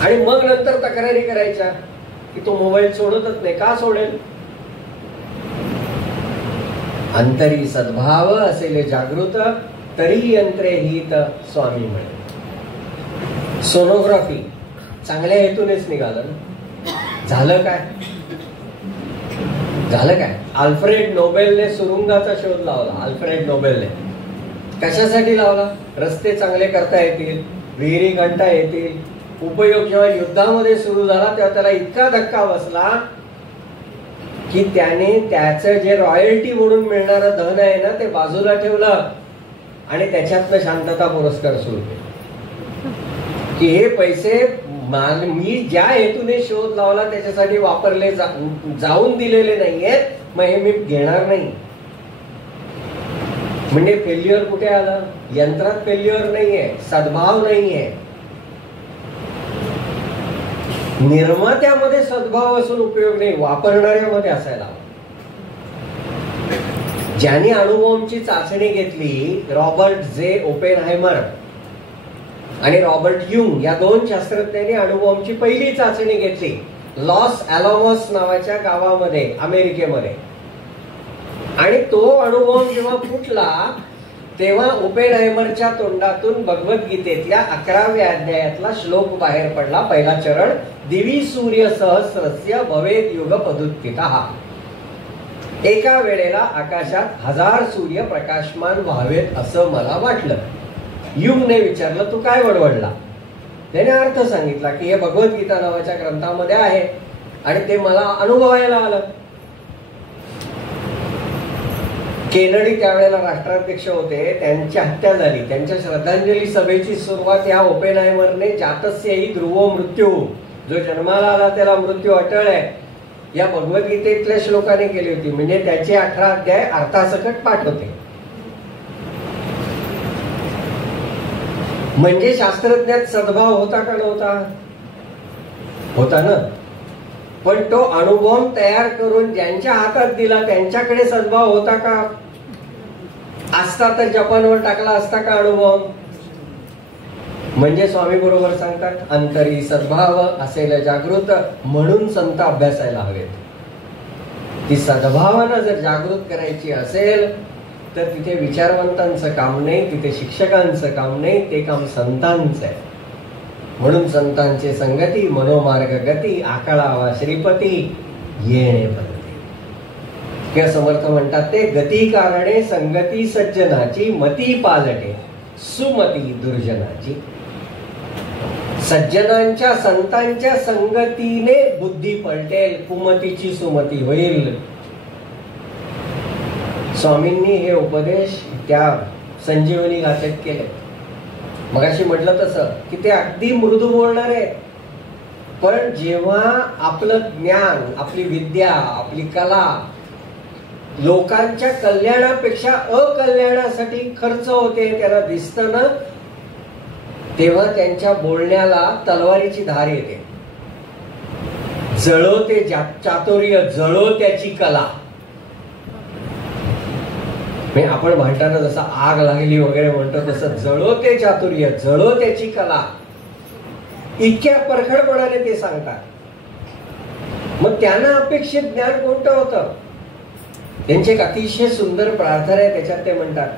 आणि मग नंतर तक्रारी करायच्या की तो मोबाईल सोडतच नाही. का सोडेल? अंतरी सद्भाव असेल जागृत, तरी यंत्रे हित स्वामी म्हणे. सोनोग्राफी चांगल्या हेतूनेच निघालं. झालं काय? झालं काय? अल्फ्रेड नोबेलने सुरुंगाचा शोध लावला. अल्फ्रेड नोबेलने कशासाठी लावला? रस्ते चांगले करता येतील, विहिरी खणता येतील. उपयोग जेव्हा युद्धामध्ये सुरू झाला तेव्हा त्याला इतका धक्का बसला की त्याने त्याचं जे रॉयल्टी म्हणून मिळणारं धन आहे ना ते बाजूला ठेवलं आणि त्याच्यातनं शांतता पुरस्कार सुरू केला की हे पैसे मी ज्या हेतूने शोध लावला त्याच्यासाठी वापरले जाऊन दिलेले नाहीयेत, मग हे मी घेणार नाही. म्हणजे फेल्युअर कुठे आलं? यंत्रात फेल्युअर नाहीये, सद्भाव नाहीये. निर्मात्यामध्ये सद्भाव असून उपयोग नाही, वापरणाऱ्यामध्ये असायला. ज्यांनी अणुबॉम्बची चाचणी घेतली, रॉबर्ट जे ओपेनहायमर आणि रॉबर्ट ह्यूम या 2 शास्त्रज्ञांनी अणुबॉम्बची पहिली चाचणी घेतली लॉस अलामॉस नावाच्या गावामध्ये अमेरिकेमध्ये. आणि तो अणुबॉम्ब जेव्हा फुटला तेव्हा ओपेनहायमरच्या तोंडातून भगवद्गीतेतल्या 11व्या अध्यायातला श्लोक बाहेर पडला. पहिला चरण, दिवी सूर्य सहस्रस्य भवेद युग पदुत्थितः. एका वेळेला आकाशात 1000 सूर्य प्रकाशमान व्हावेत असं मला वाटलं. युगने विचारलं, तू काय वडवडला? त्याने अर्थ सांगितला की हे भगवद्गीता नावाच्या ग्रंथामध्ये आहे आणि ते मला अनुभवायला आलं. केनडी त्यावेळेला राष्ट्राध्यक्ष होते, त्यांची हत्या झाली. त्यांच्या श्रद्धांजली सभेची सुरुवात या ओपेनहायमरने जातस्य हि ध्रुवो मृत्यू, जो जन्माला आला त्याला मृत्यू अटळ आहे, या भगवद्गीतेतल्या श्लोकाने केली होती. म्हणजे त्याचे 18 अध्याय अर्थासकट पाठ होते. म्हणजे शास्त्रज्ञात सद्भाव होता का नव्हता? होता ना. पण तो अणुबॉम्ब तयार करून ज्यांच्या हातात दिला त्यांच्याकडे सद्भाव होता का? असता तर जपानवर टाकला असता का अणुबॉम्ब? म्हणजे स्वामी बरोबर सांगतात, अंतरी सद्भाव असेल जागृत, म्हणून संत अभ्यासायला हवेत. ती सद्भावानं जर जागृत करायची असेल तर तिथे विचारवंतांचं काम नाही, तिथे शिक्षकांचं काम नाही, ते काम संतांचं आहे. म्हणून संतांचे संगती, मनोमार्ग गती, आकळावा श्रीपती, येणे पदती. किंवा समर्थ म्हणतात ते, गती कारणे संगती सज्जनाची, मती पालटे सुमती दुर्जनाची. सज्जनांच्या संतांच्या संगतीने बुद्धी पलटेल, कुमतीची सुमती होईल. स्वामींनी हे उपदेश त्या संजीवनी गाथेत केले. मगाशी म्हटलं तसं की ते अगदी मृदू बोलणार आहे, पण जेव्हा आपलं ज्ञान, आपली विद्या, आपली कला लोकांच्या कल्याणापेक्षा अकल्याणासाठी खर्च होते, त्यांना दिसतं ना, तेव्हा त्यांच्या बोलण्याला तलवारीची धार येते. जळो ते चातुर्य, जळो त्याची कला. आपण म्हणताना जसं आग लागली वगैरे म्हणतो तसं जळो ते चातुर्य, जळो त्याची कला. इतक्या परखडपणाने ते सांगतात. मग त्यांना अपेक्षित ज्ञान कोणतं होतं? त्यांची एक अतिशय सुंदर प्रार्थना आहे, त्याच्यात ते म्हणतात,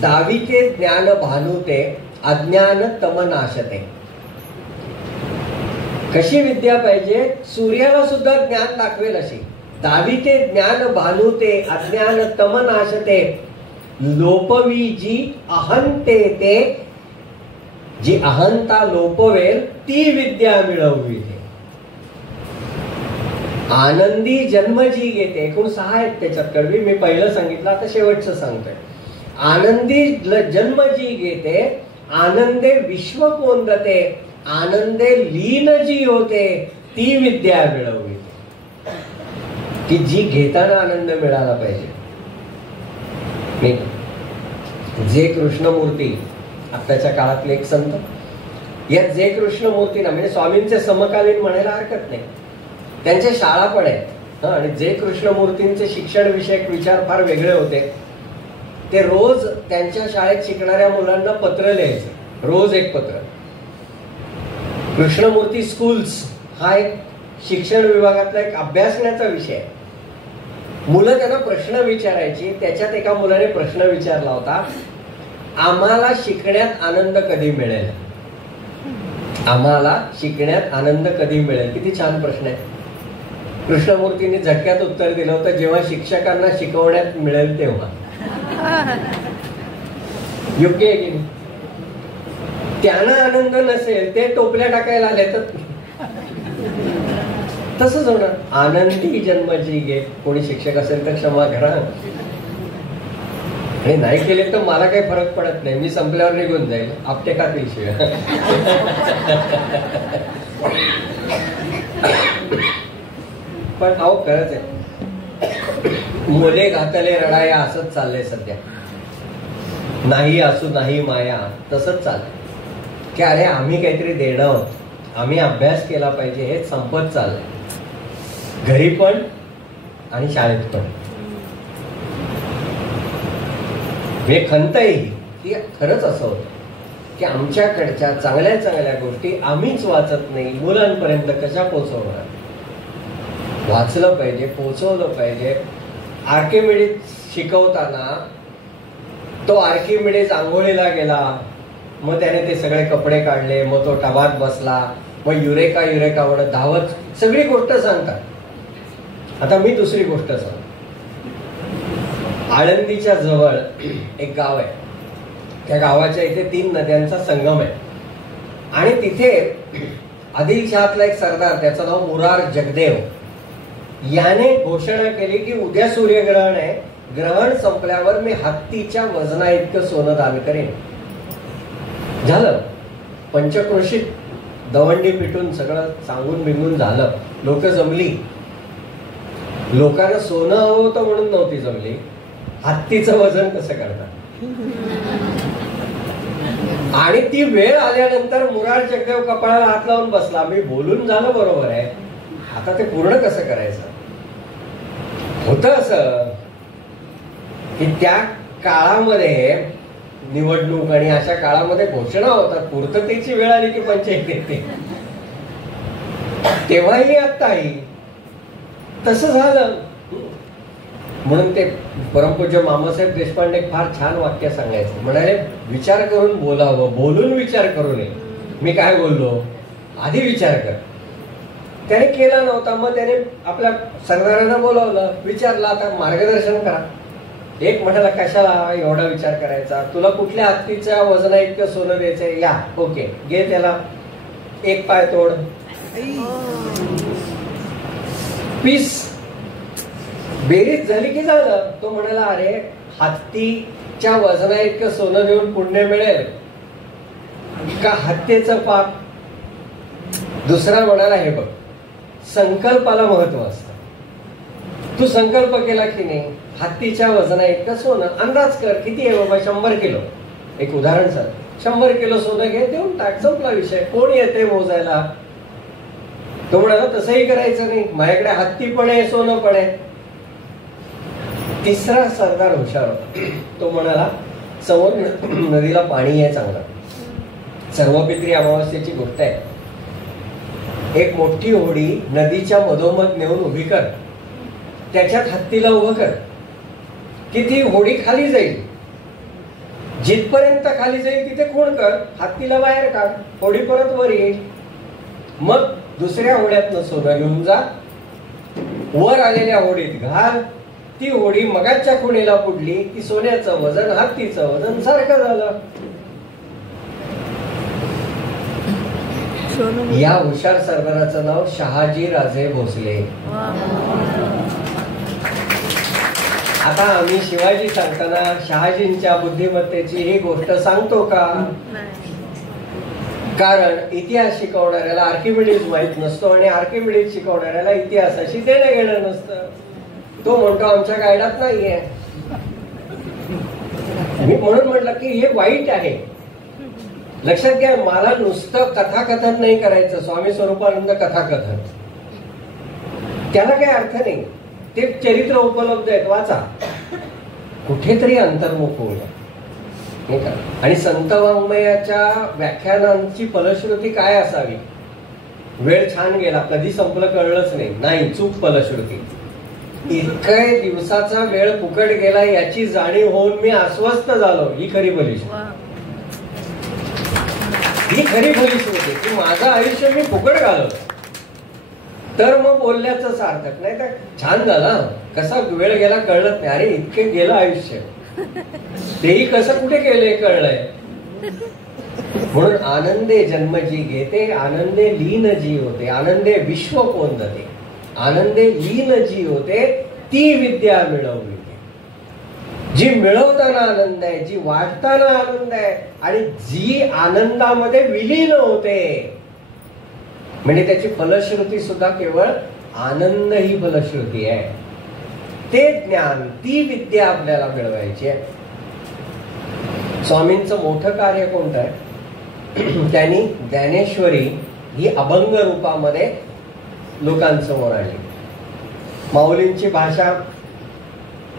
दाविते ज्ञान भानुते अज्ञान तम नाशते. कशी विद्या पाहिजे? सूर्याला सुद्धा ज्ञान दाखवेल अशी. दाविते ज्ञान भानुते अज्ञान तम नाशते, लोपवी जी अहंते ते, जी अहंता लोपवेल ती विद्या मिळवली. आनंदी जन्म जी घेते, एकूण 6 आहेत त्याच्यात कडवी, मी पहिलं सांगितलं, आता शेवटचं सांगतोय. आनंदी जन्म जी घेते, आनंदे विश्व कोंदते, आनंदे लीन जी होते ती विद्या मिळवली. की जी घेताना आनंद मिळाला पाहिजे. जे कृष्णमूर्ती आताच्या काळातले एक संत, यात जे कृष्णमूर्तीला म्हणजे स्वामींचे समकालीन म्हणायला हरकत नाही, त्यांच्या शाळा पण आहेत. आणि जे कृष्णमूर्तींचे शिक्षण विषयक विचार फार वेगळे होते. ते रोज त्यांच्या शाळेत शिकणाऱ्या मुलांना पत्र लिहायचे, रोज एक पत्र. कृष्णमूर्ती स्कूल्स हा एक शिक्षण विभागातला एक अभ्यासण्याचा विषय. मुलं त्यांना प्रश्न विचारायची. त्याच्यात एका मुलाने प्रश्न विचारला होता, आम्हाला शिकण्यात आनंद कधी मिळेल? आम्हाला शिकण्यात आनंद कधी मिळेल? किती छान प्रश्न आहे. कृष्णमूर्तींनी झटक्यात उत्तर दिलं होतं, जेव्हा शिक्षकांना शिकवण्यात मिळेल तेव्हा. योग्य आहे की नाही? त्यांना आनंद नसेल, ते टोपल्या टाकायला आले तर तसंच होणार. आनंदी जन्माची घे. कोणी शिक्षक असेल तर क्षमा करा, आणि नाही केले तर मला काही फरक पडत नाही, मी संपल्यावर निघून जाईल. आपटे खातील शिवाय. पण अहो खरंच आहे, मुले घातले रडाया असंच चाललंय सध्या. नाही असू नाही माया, तसंच चाललंय की अरे आम्ही काहीतरी देणं आहोत, आम्ही अभ्यास केला पाहिजे, हे संपत चाललंय. घरी पण आणि शाळेत पण. हे खंत आहे की खरंच असं होतं की आमच्याकडच्या चांगल्या चांगल्या गोष्टी आम्हीच वाचत नाही, मुलांपर्यंत कशा पोहोचवणार? वाचलं पाहिजे, पोहोचवलं पाहिजे. आर्किमिडीज शिकवताना तो आर्किमिडीज आंघोळीला गेला, मग त्याने ते सगळे कपडे काढले, मग तो टबात बसला, मग युरेका युरेका म्हणत धावत सगळी गोष्ट सांगतात. आता मी दुसरी गोष्ट सांग. आळंदीच्या जवळ एक गाव आहे, त्या गावाच्या इथे 3 नद्यांचा संगम आहे. आणि तिथे आदिलशहातला एक सरदार, त्याचं नाव मुरार जगदेव, याने घोषणा केली की उद्या सूर्यग्रहण आहे, ग्रहण संपल्यावर मी हत्तीच्या वजना इतकं सोनं दान करेन. झालं. पंचक्रोशीत दवंडी पिटून सगळं सांगून बिंगून झालं. लोक जमली. लोकांना सोनं हवं होतं म्हणून नव्हती जमली, हत्तीचं वजन कसं करतात. आणि ती वेळ आल्यानंतर मुरार जगदेव कपाळाला हात लावून बसला, मी बोलून झालं बरोबर आहे, आता ते पूर्ण कसं करायचं. होतं असं की त्या काळामध्ये निवडणूक आणि अशा काळामध्ये घोषणा होतात, पूर्ततेची वेळ आली की पंचायत येते. तेव्हाही आत्ताही तसं झालं. म्हणून ते परमपूज्य मामासाहेब देशपांडे फार छान वाक्य सांगायचं, म्हणाले विचार करून बोलावं, बोलून विचार करू नये. मी काय बोललो आधी विचार कर. त्याने केला नव्हता, मग त्याने आपल्या सरदारांना बोलावलं, विचारलं आता मार्गदर्शन करा. एक म्हणाला कशाला एवढा विचार करायचा, तुला कुठल्या हत्तीच्या वजना इतकं सोनं द्यायचंय, या ओके घे, त्याला एक पाय तोड, पीस. बेरीज झाली की झालं. तो म्हणाला अरे हत्तीच्या वजना इतकं सोनं देऊन पुण्य मिळेल, का हत्येचं पाप? दुसरा म्हणाला, हे बघ, संकल्पाला महत्व असतं. तू संकल्प केला की नाही, हत्तीच्या वजना इतकं सोनं, अंदाज कर किती आहे बाबा, 100 किलो, एक उदाहरण सांग, 100 किलो सोनं घे, देऊन टाक, संपला विषय. कोण येते मोजायला? तो म्हणाला तसंही करायचं नाही, माझ्याकडे हत्ती पण आहे, सोनं पण आहे. तिसरा सरदार हुशार होता. तो म्हणाला, समोर नदीला पाणी आहे चांगलं, सर्वपित्री अमावस्येची गोष्ट आहे, एक मोठी होडी नदीच्या मधोमध नेऊन उभी कर, त्याच्यात हत्तीला उभं कर की ती होडी खाली जाईल. जिथपर्यंत खाली जाईल तिथे खूण कर, हत्तीला बाहेर काढ, होडी परत वर येईल. मग दुसऱ्या होड्यातनं सोनं घेऊन जा, वर आलेल्या होडीत घाल, ती होडी मगाच्या खुणेला पुडली की सोन्याचं वजन हत्तीचं वजन सारखं झालं. या हुशार सरदाराचं नाव शहाजी राजे भोसले. आता आम्ही शिवाजी सांगताना शहाजींच्या बुद्धिमत्तेची ही गोष्ट सांगतो का? कारण इतिहास शिकवणाऱ्याला आर्किमिडीज माहित नसतो आणि आर्किमिडीज शिकवणाऱ्याला इतिहासाशी देणं घेणं नसतं. तो म्हणतो आमच्या गायडात नाहीये. मी म्हणून म्हटलं की हे वाईट आहे. लक्षात घ्या, मला नुसतं कथाकथन नाही करायचं, स्वामी स्वरूपानंद कथाकथन, त्याला काही अर्थ नाही. ते चरित्र उपलब्ध आहेत, वाचा, कुठेतरी अंतर्मुख होऊया. आणि संत वाङ्मयाच्या व्याख्यानांची फलश्रुती काय असावी? वेळ छान गेला, कधी संपलं कळलंच नाही, चूक फलश्रुती. इतक्या दिवसाचा वेळ फुकट गेला याची जाणीव होऊन मी अस्वस्थ झालो. ही खरी फलश्रुती, ही खरी फलश्रुती की माझं आयुष्य मी फुकट घालवलं. तर मग बोलण्याचं सार्थक नाही. तर छान झाला, कसा वेळ गेला कळलंच नाही. अरे इतके गेलं आयुष्य, तेही कसं कुठे गेले कळलंय. म्हणून आनंदे जन्म जी घेते, आनंदे लीन जी होते, आनंदे विश्व कोंदते, आनंदे लीन जी होते, ती विद्या मिळवली. जी मिळवताना आनंद आहे, जी वाटताना आनंद आहे, आणि जी आनंदामध्ये विलीन होते, म्हणजे त्याची फलश्रुती सुद्धा केवळ आनंद ही फलश्रुती आहे. ते ज्ञान, ती विद्या आपल्याला मिळवायची आहे. स्वामींचं मोठं कार्य कोणतं आहे? त्यांनी ज्ञानेश्वरी ही अभंग रूपामध्ये लोकांसमोर आणली. माऊलींची भाषा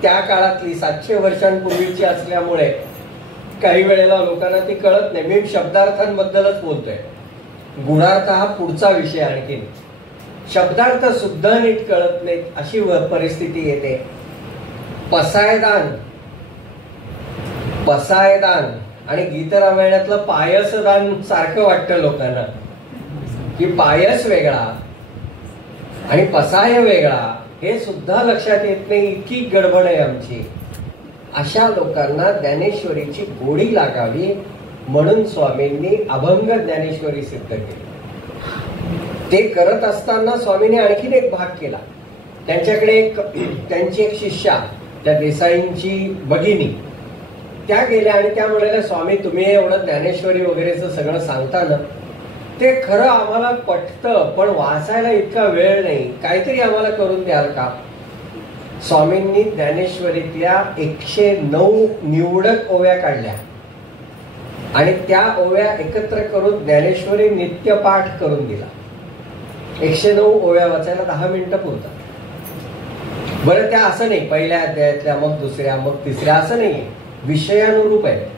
त्या काळातली 700 वर्षांपूर्वीची असल्यामुळे काही वेळेला लोकांना ती कळत नाही. मी शब्दार्थांबद्दलच बोलतोय, गुणार्थ हा पुढचा विषय. आणखी शब्दार्थ सुद्धा नीट कळत नाहीत अशी परिस्थिती येते. पसायदान आणि गीतरामायणातलं पायसदान सारखं वाटतं लोकांना, की पायस वेगळा आणि पसाय वेगळा, हे सुद्धा लक्षात येत नाही. इतकी गडबड आहे आमची. अशा लोकांना ज्ञानेश्वरीची गोडी लागावी म्हणून स्वामींनी अभंग ज्ञानेश्वरी सिद्ध केली. ते करत असताना स्वामींनी आणखीन एक भाग केला. त्यांच्याकडे त्यांची एक शिष्या, त्या देसाईंची भगिनी, त्या गेल्या आणि त्या म्हणाल्या, स्वामी तुम्ही एवढं ज्ञानेश्वरी वगैरेचं सगळं सांगता ना, ते खरं आम्हाला पटतं, पण वाचायला इतका वेळ नाही, काहीतरी आम्हाला करून द्याल का? स्वामींनी ज्ञानेश्वरीतल्या 109 निवडक ओव्या काढल्या आणि त्या ओव्या एकत्र करून ज्ञानेश्वरी नित्यपाठ करून दिला. 109 ओव्या वाचायला 10 मिनिटं पुरतात. बरं, त्या असं नाही पहिल्या अध्यायातल्या, मग दुसऱ्या, मग तिसऱ्या, असं नाही, विषयानुरूप आहे.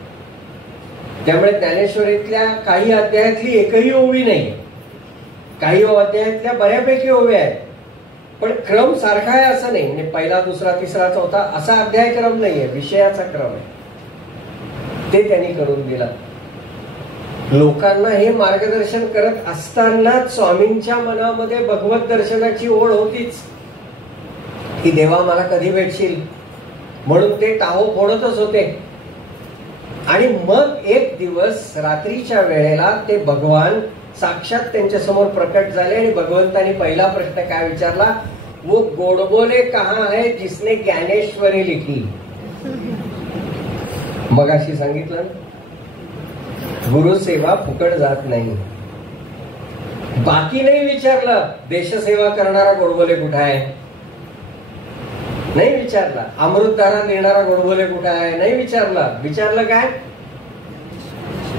त्यामुळे ज्ञानेश्वरीतल्या काही अध्यायातली एकही ओवी नाही, काही अध्यायातल्या बऱ्यापैकी ओव्या आहेत, पण क्रम सारखा आहे असं नाही. म्हणजे पहिला, दुसरा, तिसरा, चौथा असा अध्याय क्रम नाहीये, विषयाचा क्रम आहे. ते त्यांनी करून दिला. लोकांना हे मार्गदर्शन करत असतानाच स्वामींच्या मनामध्ये भगवत दर्शनाची ओढ होतीच, की देवा मला कधी भेटशील, म्हणून ते टाहो फोडतच होते. आणि मग एक दिवस रात्रीच्या वेळेला ते भगवान साक्षात त्यांच्या समोर प्रकट झाले आणि भगवंतांनी पहिला प्रश्न काय विचारला? वो गोडबोले कहाँ है जिसने ज्ञानेश्वरी लिखी? मगाशी सांगितलं, गुरुसेवा फुकट जात नाही. बाकी नाही विचारलं देशसेवा करणारा गोडबोले कुठे आहे, नाही विचारला. अमृतधारा देणारा गोडबोले कुठे आहे, नाही विचारलं. विचारलं काय?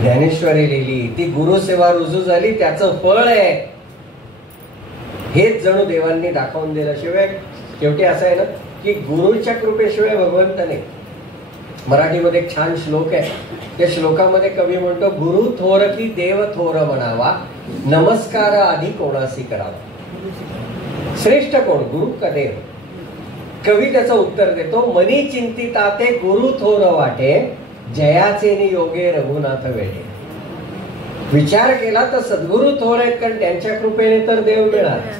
ज्ञानेश्वरी लिहिली, ती गुरुसेवा रुजू झाली, त्याचं फळ आहे. हेच जणू देवांनी दाखवून दिलं. शिवाय शेवटी असं आहे ना की गुरुच्या कृपेशिवाय भगवंत नाही. मराठीमध्ये एक छान श्लोक आहे. त्या श्लोकामध्ये कवी म्हणतो, गुरु थोर की देव थोर म्हणावा, नमस्कार आधी कोणासी करावा. श्रेष्ठ कोण, गुरु का देव? कवी त्याचं उत्तर देतो, मनी चिंतिता ते गुरु थोर वाटे, जयाचे नियोगे रघुनाथ वेढे. विचार केला तर सद्गुरु थोर आहेत, कारण त्यांच्या कृपेने तर देव मिळाला.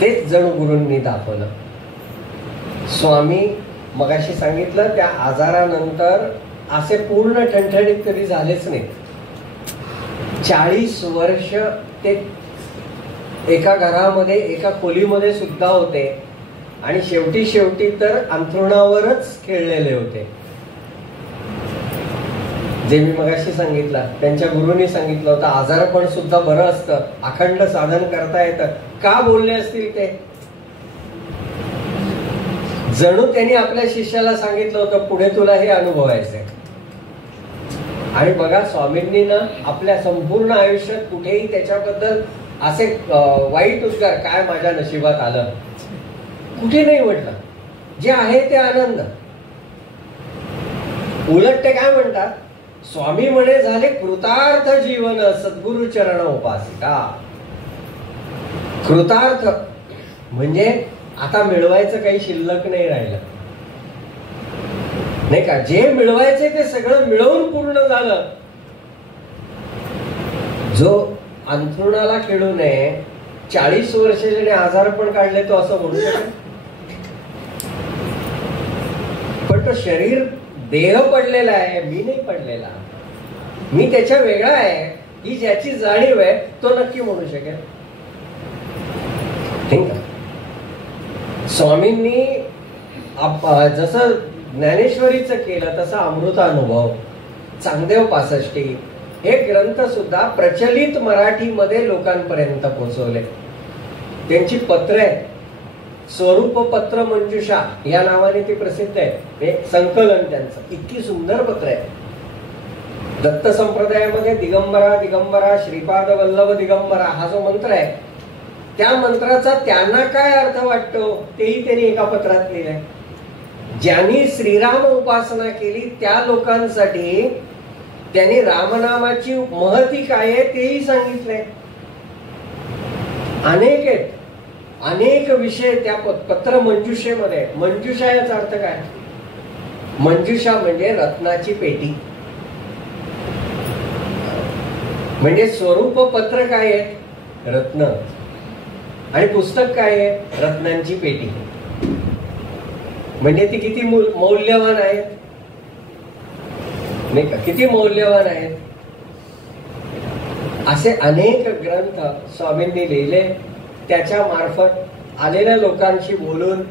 तेच जणू गुरूंनी दाखवलं. स्वामी मगाशी सांगितलं त्या आजारानंतर असे पूर्ण ठणठणीत कधी झालेच नाही. 40 वर्ष ते एका घरामध्ये एका खोलीमध्ये सुद्धा होते आणि शेवटी तर अंथरुणावरच खेळलेले होते. जे मी मगाशी सांगितलं त्यांच्या गुरुनी सांगितलं होतं, आजारपण सुद्धा बरं असतं, अखंड साधन करता येतं. का बोलले असतील ते? जणू त्यांनी आपल्या शिष्याला सांगितलं होतं, पुढे तुला हे अनुभवायचंय. आणि बघा, स्वामींनी ना आपल्या संपूर्ण आयुष्यात कुठेही त्याच्याबद्दल असे वाईट उद्गार, काय माझ्या नशिबात आलं, कुठे नाही म्हटलं. जे आहे ते आनंद. उलट ते काय म्हणतात, स्वामी म्हणे झाले कृतार्थ जीवन, सद्गुरु चरण उपासिका. कृतार्थ म्हणजे आता मिळवायचं काही शिल्लक नाही राहिलं, नाही का? जे मिळवायचे ते सगळं मिळवून पूर्ण झालं. जो अंथरुणाला खेळू नये, 40 वर्ष ज्याने आजारपण काढले, तो असं म्हणू शकेल? पण तो शरीर, देह पडलेला आहे, मी नाही पडलेला, मी त्याच्या वेगळा आहे, ही ज्याची जाणीव आहे तो नक्की म्हणू शकेल. ठीक आहे. स्वामींनी जसं ज्ञानेश्वरीचं केलं तसं अमृतानुभव, चांगदेव 65 हे ग्रंथ सुद्धा प्रचलित मराठीमध्ये लोकांपर्यंत पोहोचवले. त्यांची पत्र आहेत, स्वरूप पत्र मंजुषा या नावाने ती प्रसिद्ध आहे. हे संकलन त्यांचं, इतकी सुंदर पत्र आहे. दत्त संप्रदायामध्ये दिगंबरा दिगंबरा श्रीपाद वल्लभ दिगंबरा हा जो मंत्र आहे, त्या मंत्राचा त्यांना काय अर्थ वाटतो तेही त्यांनी एका पत्रात लिहिलंय. ज्यांनी श्रीराम उपासना केली त्या लोकांसाठी त्यांनी रामनामाची महती काय आहे तेही सांगितलंय. अनेक आहेत, अनेक विषय त्या पत्र मंजुषेमध्ये. मंजुषा याचा अर्थ काय? मंजुषा म्हणजे रत्नाची पेटी. म्हणजे स्वरूप पत्र काय आहे? रत्न. आणि पुस्तक काय आहे? रत्नांची पेटी. म्हणजे ती किती मौल्यवान आहेत, नाही का? किती मौल्यवान आहेत. असे अनेक ग्रंथ स्वामींनी लिहिले. त्याच्या मार्फत आलेल्या लोकांशी बोलून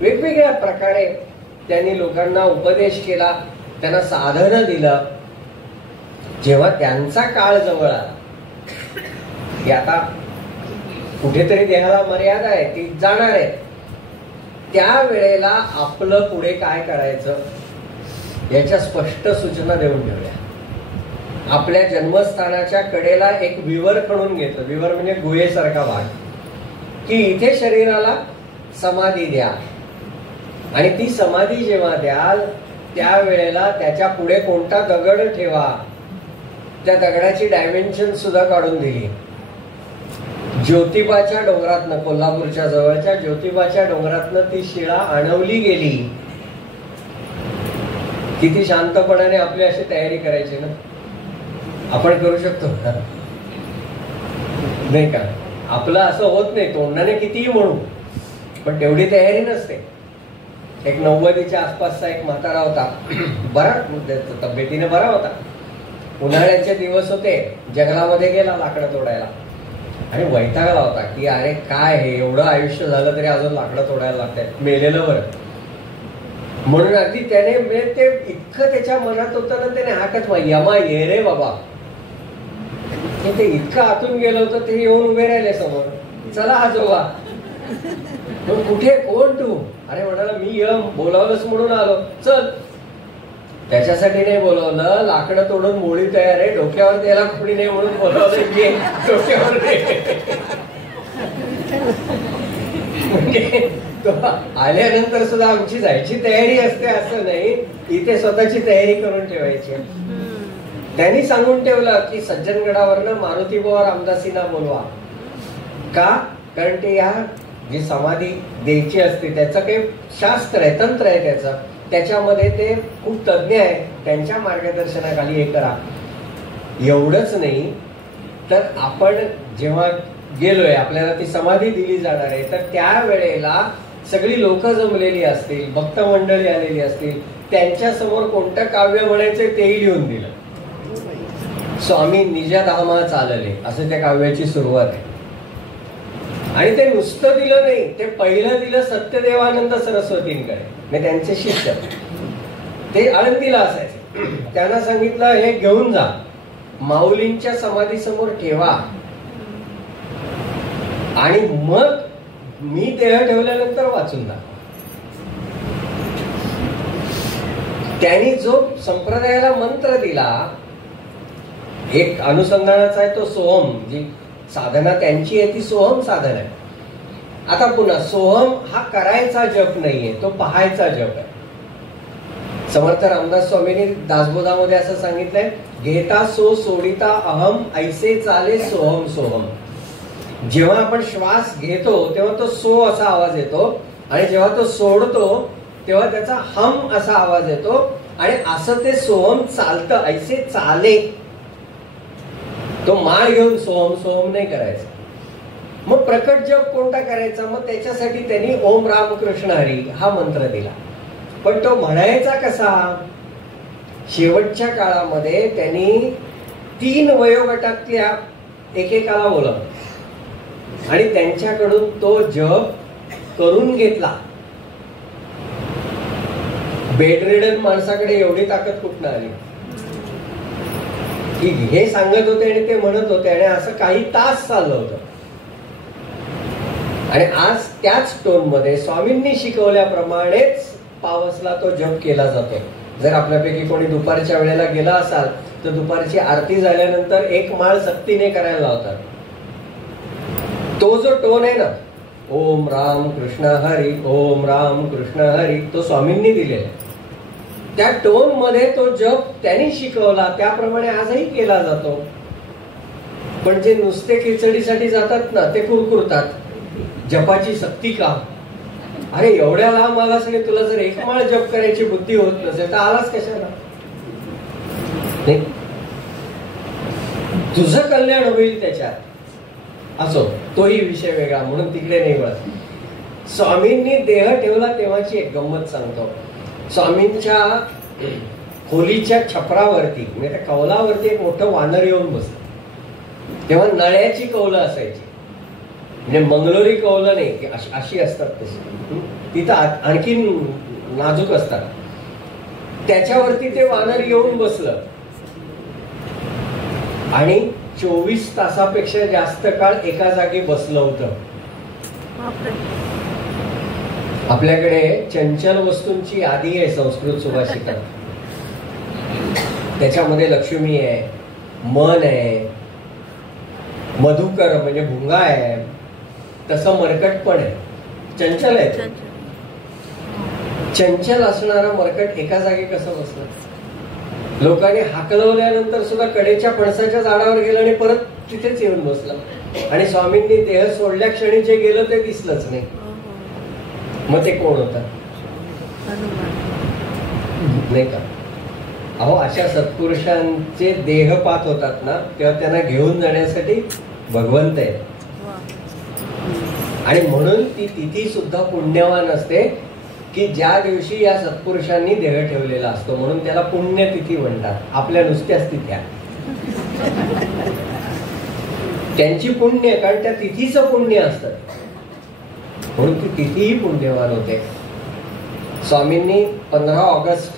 वेगवेगळ्या प्रकारे त्यांनी लोकांना उपदेश केला, त्यांना साधन दिलं. जेव्हा त्यांचा काळ जवळ आला की आता कुठेतरी देहाला मर्यादा आहे, ती जाणार आहे, त्या वेळेला आपलं पुढे काय करायचं याच्या स्पष्ट सूचना देऊन ठेवल्या. आपल्या जन्मस्थानाच्या कडेला एक विवर खणून घेतलं. विवर म्हणजे गुहेसारखा भाग, की इथे शरीराला समाधी द्या. आणि ती समाधी जेव्हा द्याल त्यावेळेला त्याच्या पुढे कोणता दगड ठेवा, त्या दगडाची डायमेन्शन सुद्धा काढून दिली. ज्योतिबाच्या डोंगरातनं, कोल्हापूरच्या जवळच्या ज्योतिबाच्या डोंगरातनं ती शिळा आणवली गेली. किती शांतपणाने आपली अशी तयारी करायची ना, आपण करू शकतो नाही का? आपलं असं होत नाही, तोंडाने कितीही म्हणू, पण तेवढी तयारी नसते. एक 90च्या आसपासचा एक म्हातारा होता, बरा तब्येतीने बरा होता. उन्हाळ्याचे दिवस होते, जंगलामध्ये गेला लाकडं तोडायला आणि वैतागला होता की अरे काय हे, एवढं आयुष्य झालं तरी अजून लाकडं तोडायला लागतात, मेलेलं बरं. म्हणून अगदी त्याने म्हणजे ते इतकं त्याच्या मनात होतं ना, त्याने हाकच मारली, यमा ये रे बाबा. ते इतकं आतून गेलं होतं, ते येऊन उभे राहिले समोर. चला आजोबा. कुठे, कोण तू? अरे म्हणाला मी यम, बोलावलंच म्हणून आलो. चल. त्याच्यासाठी नाही बोलवलं, लाकडं तोडून मोळी तयार आहे, डोक्यावर त्याला कोणी नाही म्हणून बोलवलं. घे डोक्यावर. म्हणजे आल्यानंतर सुद्धा आमची जायची तयारी असते असं नाही, इथे स्वतःची तयारी करून ठेवायची. त्यांनी सांगून ठेवलं की सज्जनगडावरनं मारुतीबुवा रामदासींना बोलवा. का? कारण ते या जी समाधी द्यायची असते त्याचं काही शास्त्र आहे, तंत्र आहे त्याचं, त्याच्यामध्ये ते खूप तज्ञ आहे, त्यांच्या मार्गदर्शनाखाली हे करा. एवढंच नाही तर आपण जेव्हा गेलोय, आपल्याला ती समाधी दिली जाणार आहे, तर त्यावेळेला सगळी लोक जमलेली असतील, भक्त मंडळी आलेली असतील, त्यांच्या समोर कोणतं काव्य म्हणायचं तेही लिहून दिलं. स्वामी निजधामा चालले असं त्या काव्याची सुरुवात आहे. आणि ते नुसतं दिलं नाही, ते पहिलं दिलं सत्यदेवानंद सरस्वतींकडे, म्हणजे त्यांचे शिष्य. ते आळंदीला असायचे. त्यांना सांगितलं हे घेऊन जा, माऊलींच्या समाधी समोर ठेवा, आणि मग मी देह ठेवल्यानंतर वाचून जा. त्यांनी जो संप्रदायाला मंत्र दिला, एक अनुसंधानाचा आहे तो सोहम, जी साधना त्यांची आहे ती सोहम साधना आहे. आता पुन्हा सोहम हा करायचा जप नाहीये, तो पाहायचा जप आहे. समर्थ रामदास स्वामींनी दासबोधामध्ये असं सांगितलंय, घेता सो सोडिता अहम ऐसे चाले सोहम सोहम. जेव्हा आपण श्वास घेतो तेव्हा तो सो असा आवाज येतो, आणि जेव्हा तो सोडतो तेव्हा त्याचा हम असा आवाज येतो, आणि असं ते सोहम चालतं. ऐसे चाले, तो माळ घेऊन सोहम सोहम नाही करायचा. मग प्रकट जप कोणता करायचा? मग त्याच्यासाठी त्यांनी ओम राम कृष्ण हरी हा मंत्र दिला. पण तो म्हणायचा कसा? शेवटच्या काळामध्ये त्यांनी 3 वयोगटातल्या एकेकाला बोलावलं आणि त्यांच्याकडून तो जप करून घेतला. बेडरिडन माणसाकडे एवढी ताकद कुठनं आली की हे सांगत होते आणि ते म्हणत होते, आणि असं काही तास चाललं होतं. आणि आज त्याच टोन मध्ये स्वामींनी शिकवल्याप्रमाणेच पावसला तो जप केला जातो. जर आपल्यापैकी कोणी दुपारच्या वेळेला गेला असाल तर दुपारची आरती झाल्यानंतर 1 माळ सक्तीने करायला लावतात. तो जो टोन आहे ना, ओम राम कृष्ण हरी, ओम राम कृष्ण हरी, तो स्वामींनी दिलेला. त्या टोन मध्ये तो जप त्यांनी शिकवला, त्याप्रमाणे आजही केला जातो. पण जे नुसते खिचडीसाठी जातात ना, ते कुरकुरतात. जपाची सक्ती का? अरे एवढ्या लांब आलास आणि तुला जर 1 माळ जप करायची बुद्धी होत नसेल तर आलास कशाला? तुझं कल्याण होईल त्याच्यात. असो, तोही विषय वेगळा, म्हणून तिकडे नाही वळत. स्वामींनी देह ठेवला तेव्हाची एक गंमत सांगतो. स्वामींच्या खोलीच्या छपरावरती म्हणजे त्या कौलावरती एक मोठं वानर येऊन बसलं. तेव्हा नळ्याची कौलं असायची, म्हणजे मंगलोरी कौलं नाही, अशी असतात तशी. तिथं आणखी नाजूक असतात. त्याच्यावरती ते वानर येऊन बसलं आणि 24 तासापेक्षा जास्त काळ एका जागी बसलं होतं. आपल्याकडे चंचल वस्तूंची यादी आहे संस्कृत सुभाषितात. त्याच्यामध्ये लक्ष्मी आहे, मन आहे, मधुकर म्हणजे भुंगा आहे, तसं मरकट पण आहे. चंचल आहे. चंचल असणारा मरकट एका जागी कसं बसलं? लोकांनी हाकलवल्यानंतर सुद्धा कडेच्या फणसाच्या झाडावर गेलं आणि परत तिथेच येऊन बसलं. आणि स्वामींनी देह सोडल्या क्षणी जे गेलं ते दिसलंच नाही. मग ते कोण होतं? नाही का? अहो, अशा सत्पुरुषांचे देहपात होतात ना, तेव्हा त्यांना घेऊन जाण्यासाठी भगवंत आहे. आणि म्हणून ती तिथी सुद्धा पुण्यवान असते की ज्या दिवशी या सत्पुरुषांनी देह ठेवलेला असतो. म्हणून त्याला पुण्यतिथी म्हणतात. आपल्या नुसत्याच तिथ्या. त्यांची पुण्य, कारण त्या तिथीचं पुण्य असतं, म्हणून ती तिथीही पुण्यवान होते. स्वामींनी 15 ऑगस्ट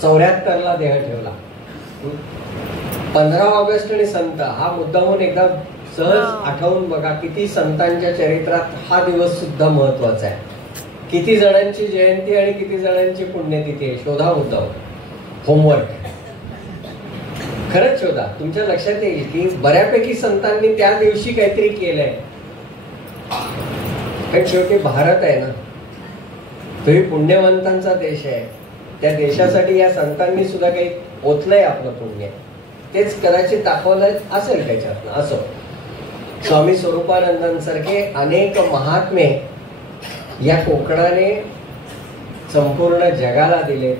74ला देह ठेवला. 15 ऑगस्ट आणि संत हा मुद्दामून एकदा सहज आठवून बघा, किती संतांच्या चरित्रात हा दिवस सुद्धा महत्वाचा आहे. किती जणांची जयंती आणि किती जणांची पुण्यतिथी आहे, शोधा मुद्दाम. होमवर्क खरंच शोधा. तुमच्या लक्षात येईल की बऱ्यापैकी संतांनी त्या दिवशी काहीतरी केलंय. कारण शेवटी भारत आहे ना, तोही पुण्यवंतांचा देश आहे. त्या देशासाठी या संतांनी सुद्धा काही ओतलंय आपलं पुण्य, तेच कदाचित दाखवलं असेल त्याच्यातनं. असो, स्वामी स्वरूपानंदांसारखे अनेक महात्मे या कोकणाने संपूर्ण जगाला दिले.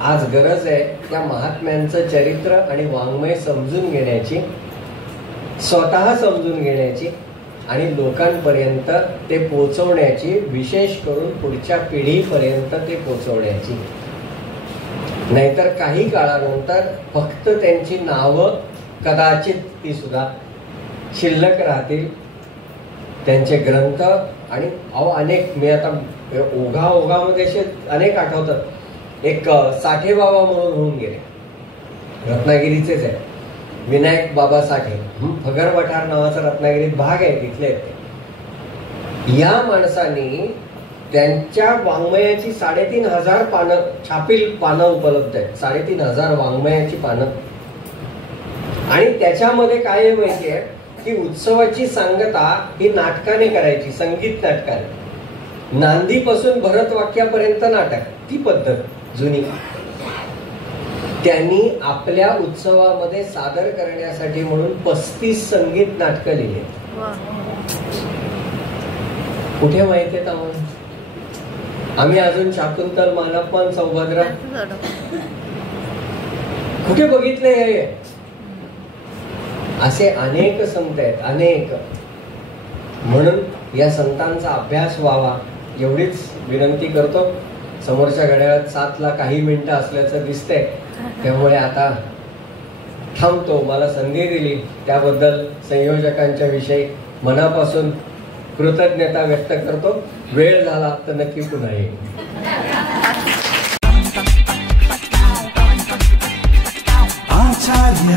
आज गरज आहे त्या महात्म्यांचं चरित्र आणि वाङ्मय समजून घेण्याची, स्वतः समजून घेण्याची आणि लोकांपर्यंत ते पोहोचवण्याची, विशेष करून पुढच्या पिढीपर्यंत ते पोहोचवण्याची. नाहीतर काही काळानंतर फक्त त्यांची नावं कदाचित ती सुद्धा शिल्लक राहतील. त्यांचे ग्रंथ आणि अनेक, मी आता ओघामध्ये असे अनेक आठवतात. एक साठे बाबा म्हणून होऊन गेले, रत्नागिरीचेच आहे, विनायक बाबा साठे. फगर वठार नावाचा रत्नागिरीत भाग आहे, तिथले ते. या माणसांनी त्यांच्या वाङ्मयाची 3,500 पानं, छापील पानं उपलब्ध आहेत. 3,500 वाङ्मयाची पानं. आणि त्याच्यामध्ये काय आहे माहितीये की उत्सवाची सांगता ही नाटकाने करायची, संगीत नाटकाने. नांदीपासून भरत वाक्यापर्यंत नाटक, ती पद्धत जुनी. त्यांनी आपल्या उत्सवामध्ये सादर करण्यासाठी म्हणून 35 संगीत नाटकं लिहिली. कुठे माहिती आहेत आम्हाला? आम्ही अजून शाकुंतल, मानप्पन, सौभद्रा कुठे बघितले हे? असे अनेक संत आहेत, अनेक. म्हणून या संतांचा अभ्यास व्हावा एवढीच विनंती करतो. समोरच्या घड्याळात 7ला काही मिनिटं असल्याचं दिसतंय, त्यामुळे आता थांबतो. मला संधी दिली त्याबद्दल संयोजकांच्या विषयी मनापासून कृतज्ञता व्यक्त करतो. वेळ झाला तर नक्की पुन्हा येईल. आचार्य